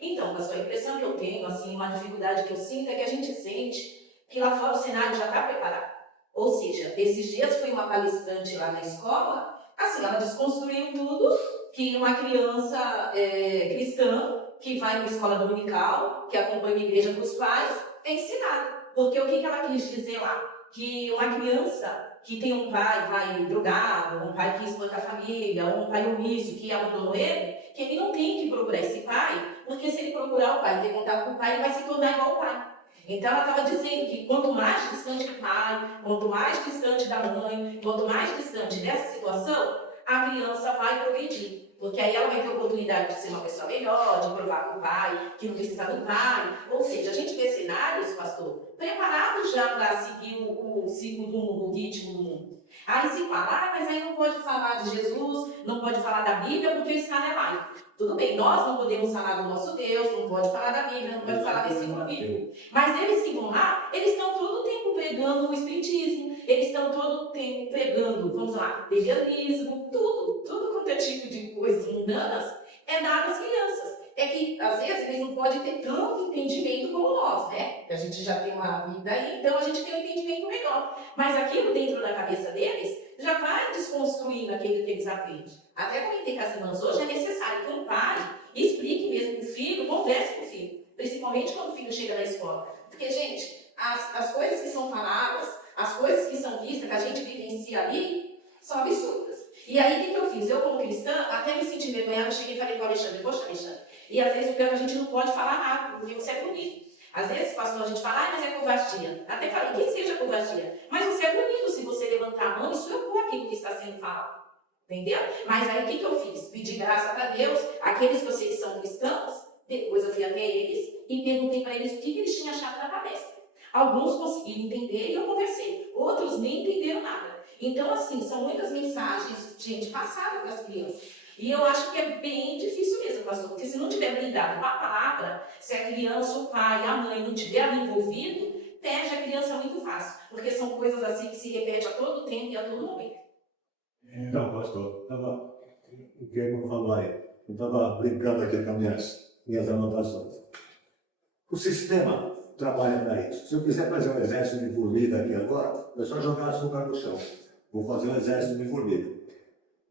Então, pastor, a impressão que eu tenho, assim, uma dificuldade que eu sinto é que a gente sente que lá fora o cenário já está preparado. Ou seja, esses dias foi uma palestrante lá na escola, assim, ela desconstruiu tudo que uma criança cristã, que vai para a escola dominical, que acompanha a igreja para os pais, é ensinado. Porque o que ela quis dizer lá? Que uma criança que tem um pai drogado, um pai que espanca a família, ou um pai omisso que abandonou ele, que ele não tem que procurar esse pai, porque se ele procurar o pai e ter contato com o pai, ele vai se tornar igual ao pai. Então ela estava dizendo que quanto mais distante do pai, quanto mais distante da mãe, quanto mais distante dessa situação, a criança vai progredir. Porque aí ela vai ter a oportunidade de ser uma pessoa melhor, de provar para o pai, que não precisa do pai. Ou seja, a gente vê cenários, pastor, preparados já para seguir o ciclo do mundo, o ritmo do mundo. Aí se fala, mas aí não pode falar de Jesus, não pode falar da Bíblia, porque esse cara é laico. Tudo bem, nós não podemos falar do nosso Deus, não pode falar da Bíblia, não pode falar desse bíblico. Mas eles que vão lá, eles estão todo o tempo pregando o espiritismo, eles estão todo o tempo pregando, vamos lá, veganismo, tudo quanto é tipo de coisas mundanas é dado às crianças. É que, às vezes, eles não podem ter tanto entendimento como nós, né? Que a gente já tem uma vida aí, então a gente tem um entendimento melhor. Mas aquilo dentro da cabeça deles já vai desconstruindo aquilo que eles aprendem. Até comentei com as irmãs hoje, é necessário que um pai explique mesmo para o filho, converse com o filho. Principalmente quando o filho chega na escola. Porque, gente, as coisas que são faladas, as coisas que são vistas, que a gente vivencia ali, são absurdas. E aí, o que eu fiz? Eu, como cristã, até me senti envergonhada, cheguei e falei com o Alexandre, poxa, Alexandre, e às vezes o pior é que a gente não pode falar nada, porque você é bonito. Às vezes, pastor, a gente fala, mas é covardia. Até falei, que seja covardia. Mas você é bonito se você levantar a mão e supor aquilo que está sendo falado. Entendeu? Mas aí, o que eu fiz? Pedi graça para Deus, aqueles que eu sei que são cristãos, depois eu fui até eles e perguntei para eles o que eles tinham achado da palestra. Alguns conseguiram entender e eu conversei. Outros nem entenderam nada. Então, assim, são muitas mensagens, gente, passadas para as crianças. E eu acho que é bem difícil mesmo, pastor, porque se não tiver blindado com a palavra, se a criança, o pai, a mãe não tiver ali envolvido, perde a criança muito fácil. Porque são coisas assim que se repetem a todo tempo e a todo momento. Então, pastor, o que ele falou aí? Eu estava brincando aqui com minhas anotações. O sistema trabalha para isso. Se eu quiser fazer um exército de formiga aqui agora, é só jogar açúcar no chão. Vou fazer um exército de formiga.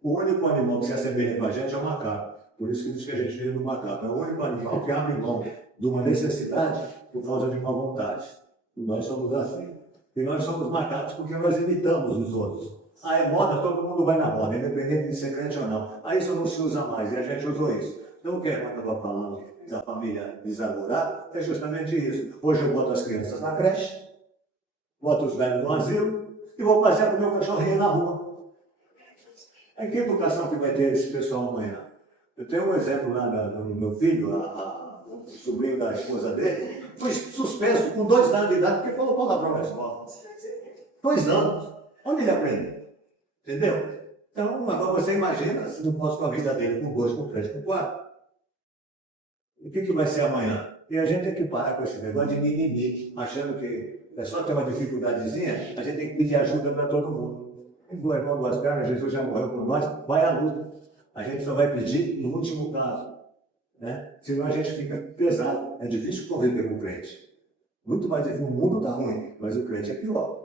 O único animal que se assemelha com a gente é o macaco. Por isso que diz que a gente vive do macaco. É o único animal que abre mão de uma necessidade por causa de uma vontade. E nós somos assim. E nós somos macacos porque nós imitamos os outros. Ah, é moda, todo mundo vai na moda, independente de ser crente ou não. Aí isso não se usa mais, e a gente usou isso. Então o que eu estava falando da família desagorada é justamente isso. Hoje eu boto as crianças na creche, boto os velhos no asilo e vou passear com o meu cachorrinho na rua. Aí que educação que vai ter esse pessoal amanhã? Eu tenho um exemplo lá do meu filho, o sobrinho da esposa dele, foi suspenso com 2 anos de idade porque falou palavrão na escola. 2 anos. Onde ele aprende? Entendeu? Então, agora você imagina se não posso com a vida dele com 2, com 3, com 4. O que vai ser amanhã? E a gente tem que parar com esse negócio de mimimi, achando que é só ter uma dificuldadezinha, a gente tem que pedir ajuda para todo mundo. Duas mãos, 2 pernas, Jesus já morreu por nós, vai à luta. A gente só vai pedir no último caso. Né? Senão a gente fica pesado. É difícil conviver com o crente. Muito mais difícil. O mundo está ruim, mas o crente é pior.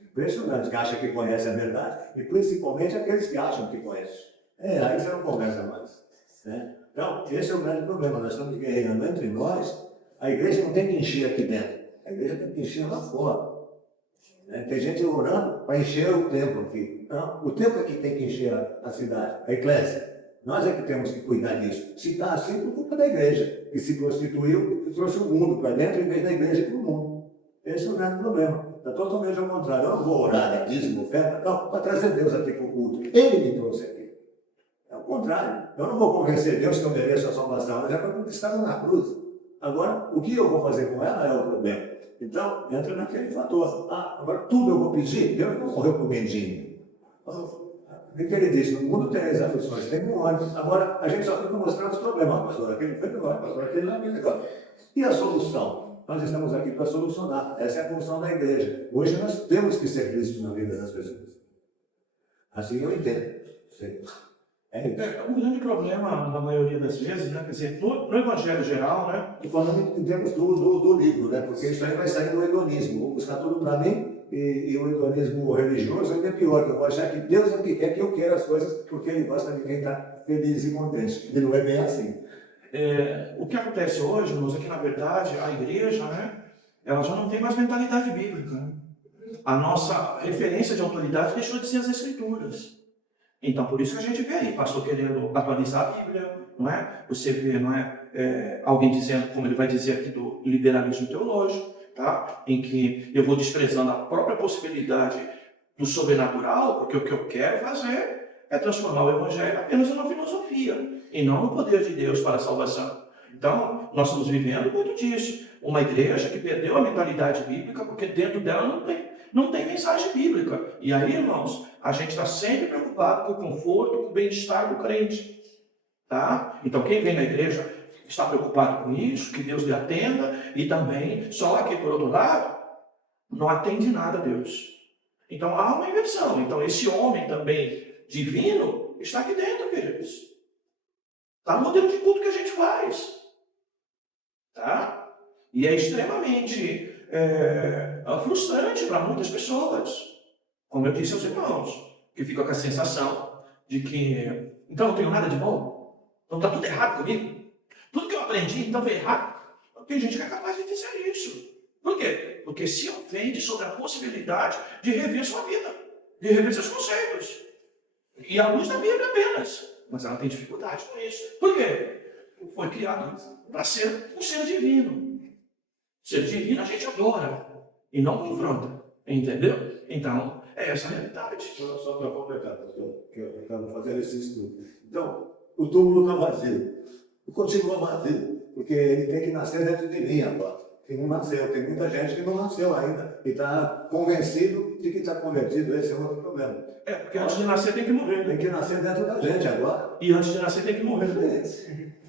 Impressionante, que acha que conhece a verdade, e principalmente aqueles que acham que conhecem. Aí você não conversa mais. Né? Então, esse é o grande problema. Nós estamos guerreando entre nós. A igreja não tem que encher aqui dentro, a igreja tem que encher lá fora. Né? Tem gente orando para encher o templo aqui. Não, o templo é que tem que encher a cidade, a eclésia. Nós é que temos que cuidar disso. Se está assim, por culpa da igreja, que se prostituiu e trouxe o mundo para dentro em vez da igreja para o mundo. Esse é o grande problema. Está totalmente ao contrário. Eu não vou orar, dízimo, oferta, não, para trazer Deus aqui para o culto. Ele me trouxe aqui. É o contrário. Eu não vou convencer Deus que eu mereço a salvação, mas é para conquistar na cruz. Agora, o que eu vou fazer com ela é o problema. Então, entra naquele fator. Agora tudo eu vou pedir, Deus não morreu por mendigo. O que ele disse? No mundo tem as aflições, tem um ano. Agora, a gente só fica mostrando os problemas. Pastor, aquele foi negócio, pastor, aquele lá, aquele negócio. E a solução? Nós estamos aqui para solucionar. Essa é a função da igreja. Hoje nós temos que ser Cristo na vida das pessoas. Assim eu entendo. O grande problema, na maioria das vezes, né, quer dizer, no evangelho geral, né? E falando em termos do livro, né? Porque isso aí vai sair do hedonismo. Vou buscar tudo para mim, e o hedonismo religioso ainda é pior, que eu vou achar que Deus é que quer que eu queira as coisas, porque Ele gosta de quem está feliz e contente. E não é bem assim. O que acontece hoje, irmãos, é que, na verdade, a igreja, né, ela já não tem mais mentalidade bíblica. Né? A nossa referência de autoridade deixou de ser as Escrituras. Então, por isso que a gente vê aí, pastor querendo atualizar a Bíblia, não é? Você vê, não é, alguém dizendo, como ele vai dizer aqui, do liberalismo teológico, tá? Em que eu vou desprezando a própria possibilidade do sobrenatural, porque o que eu quero fazer é transformar o Evangelho apenas em uma filosofia, e não no poder de Deus para a salvação. Então, nós estamos vivendo muito disso. Uma igreja que perdeu a mentalidade bíblica, porque dentro dela não tem mensagem bíblica. E aí, irmãos, a gente está sempre preocupado com o conforto, com o bem-estar do crente. Tá? Então, quem vem na igreja está preocupado com isso, que Deus lhe atenda, e também, só que, por outro lado, não atende nada a Deus. Então, há uma inversão. Então, esse homem também divino está aqui dentro, queridos. Está no modelo de culto que a gente faz. Tá? E é extremamente frustrante para muitas pessoas. Como eu disse aos irmãos, que ficam com a sensação de que, então, eu não tenho nada de bom? Então está tudo errado comigo? Tudo que eu aprendi, então, veio errado? Tem gente que é capaz de dizer isso. Por quê? Porque se ofende sobre a possibilidade de rever sua vida, de rever seus conceitos. E à luz da Bíblia apenas. Mas ela tem dificuldade com isso. Por quê? Foi criado para ser um ser divino. Ser divino a gente adora e não confronta. Entendeu? Então, é essa a realidade. Só para completar, que eu estava fazendo esse estudo. Então, o túmulo está vazio. E continua vazio, porque ele tem que nascer dentro de mim agora. Que não nasceu. Tem muita gente que não nasceu ainda e está convencido de que está convertido. Esse é outro problema. Porque antes de nascer tem que morrer. Tem que nascer dentro da gente agora. E antes de nascer tem que morrer.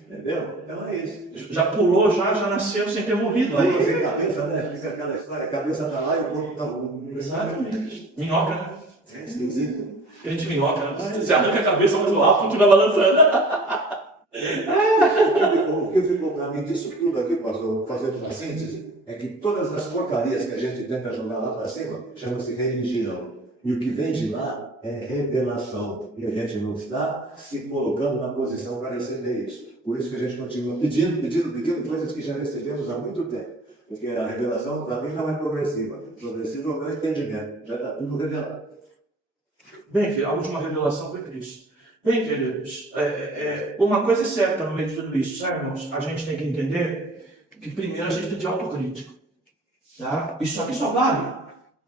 Entendeu? Então é isso. Já pulou, já nasceu sem ter morrido. Aí sem cabeça, né? Fica aquela história, a cabeça está lá e o corpo está... Exatamente. Minhoca, né? É esquisito. Crente minhoca, né? Você arranca a cabeça, mas o alto continua balançando. O que ficou para mim disso tudo aqui, pastor, fazendo uma síntese, é que todas as porcarias que a gente tenta jogar lá para cima chama-se religião. E o que vem de lá é revelação. E a gente não está se colocando na posição para receber isso. Por isso que a gente continua pedindo coisas que já recebemos há muito tempo. Porque a revelação, para mim, não é progressiva. Progressiva é o meu entendimento. Já está tudo revelado. Bem, a última revelação foi Cristo. Bem, queridos, uma coisa é certa no meio de tudo isso, sabe, irmãos? A gente tem que entender que primeiro a gente tem de autocrítica. Tá? Isso aqui só vale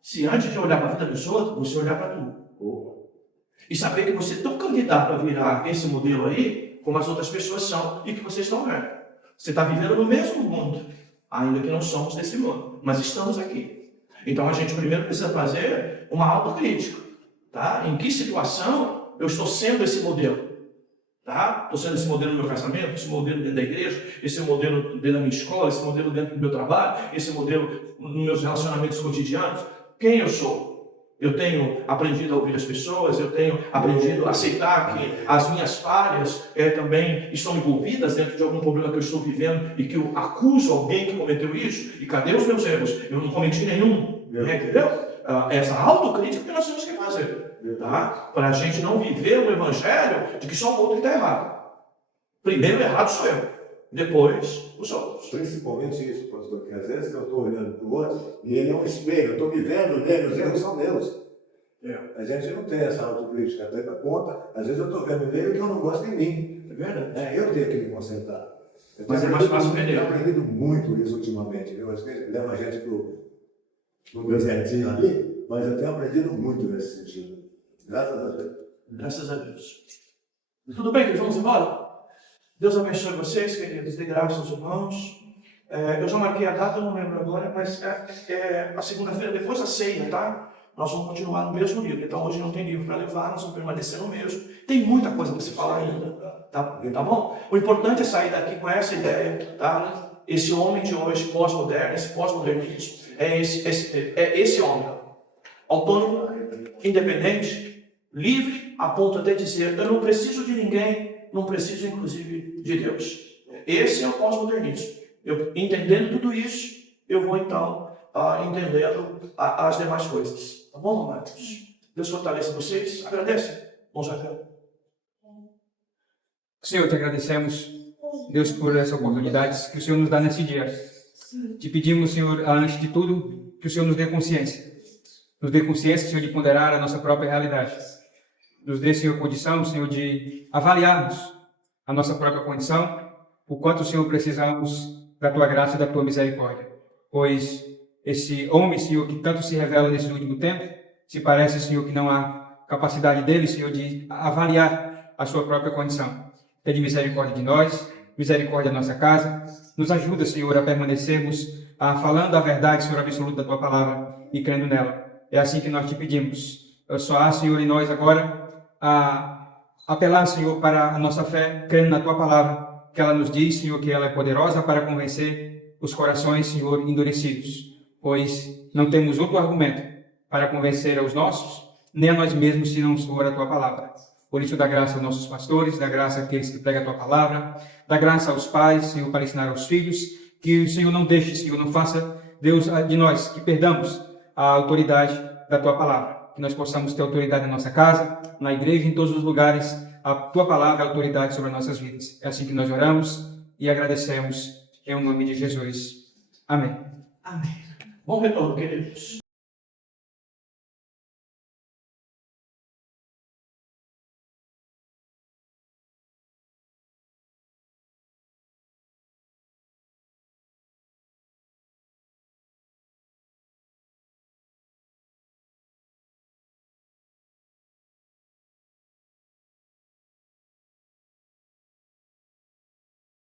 se antes de olhar para a vida dos outros, você olhar para tu. E saber que você é tão candidato a virar esse modelo aí, como as outras pessoas são, e que vocês não é. Você está vivendo no mesmo mundo, ainda que não somos desse mundo, mas estamos aqui. Então a gente primeiro precisa fazer uma autocrítica. Tá? Em que situação eu estou sendo esse modelo? Tá? Estou sendo esse modelo no meu casamento, esse modelo dentro da igreja, esse modelo dentro da minha escola, esse modelo dentro do meu trabalho, esse modelo nos meus relacionamentos cotidianos. Quem eu sou? Eu tenho aprendido a ouvir as pessoas, eu tenho aprendido a aceitar que as minhas falhas também estão envolvidas dentro de algum problema que eu estou vivendo e que eu acuso alguém que cometeu isso. E cadê os meus erros? Eu não cometi nenhum. Entendeu? Essa autocrítica que nós temos que fazer. Tá? Para a gente não viver um evangelho de que só o outro está errado. Primeiro o errado sou eu, depois os outros. Principalmente isso, pastor, que às vezes eu estou olhando para o outro e ele é um espelho, eu estou me vendo nele, os erros são meus. A gente não tem essa autocrítica, até para conta, às vezes eu estou vendo nele que eu não gosto em mim. É verdade. Eu tenho que me concentrar. Mas é mais fácil ver. Eu tenho aprendido muito isso ultimamente, viu? Acho que leva a gente para o desertinho ali, mas eu tenho aprendido muito nesse sentido. Graças a Deus. Graças a Deus. Tudo bem, queridos? Vamos embora? Deus abençoe vocês, queridos. Dê graças aos irmãos. Eu já marquei a data, eu não lembro agora, mas é a segunda-feira depois da ceia, tá? Nós vamos continuar no mesmo livro. Então hoje não tem livro para levar, nós vamos permanecer no mesmo. Tem muita coisa para se falar ainda. Tá bom? O importante é sair daqui com essa ideia, tá? Esse homem de hoje, pós-moderno, esse pós-modernismo, é esse homem. Autônomo, independente, livre, a ponto até de dizer, eu não preciso de ninguém, não preciso inclusive de Deus. Esse é o pós-modernismo. Eu, entendendo tudo isso, eu vou então entendendo as demais coisas. Tá bom, amados? Deus fortaleça vocês. Agradece. Bom Jacão. Senhor, te agradecemos, Deus, por essa oportunidade que o Senhor nos dá nesse dia. Te pedimos, Senhor, antes de tudo, que o Senhor nos dê consciência. Nos dê consciência, Senhor, de ponderar a nossa própria realidade. Nos dê, Senhor, condição, Senhor, de avaliarmos a nossa própria condição, o quanto, Senhor, precisamos da Tua graça e da Tua misericórdia. Pois esse homem, Senhor, que tanto se revela nesse último tempo, se parece, Senhor, que não há capacidade dele, Senhor, de avaliar a sua própria condição. Tenha misericórdia de nós, misericórdia da nossa casa. Nos ajuda, Senhor, a permanecermos falando a verdade, Senhor, absoluta da Tua palavra e crendo nela. É assim que nós te pedimos. Só há, Senhor, em nós agora a apelar, Senhor, para a nossa fé, crendo na Tua palavra, que ela nos diz, Senhor, que ela é poderosa para convencer os corações, Senhor, endurecidos, pois não temos outro argumento para convencer aos nossos, nem a nós mesmos, se não for a Tua palavra. Por isso, dá graça aos nossos pastores, dá graça àqueles que pregam a Tua palavra, dá graça aos pais, Senhor, para ensinar aos filhos, que o Senhor não deixe, Senhor, não faça, Deus, de nós, que perdamos a autoridade da Tua palavra. Que nós possamos ter autoridade na nossa casa, na igreja, em todos os lugares, a Tua palavra é autoridade sobre as nossas vidas. É assim que nós oramos e agradecemos em nome de Jesus. Amém. Amém. Bom retorno, queridos.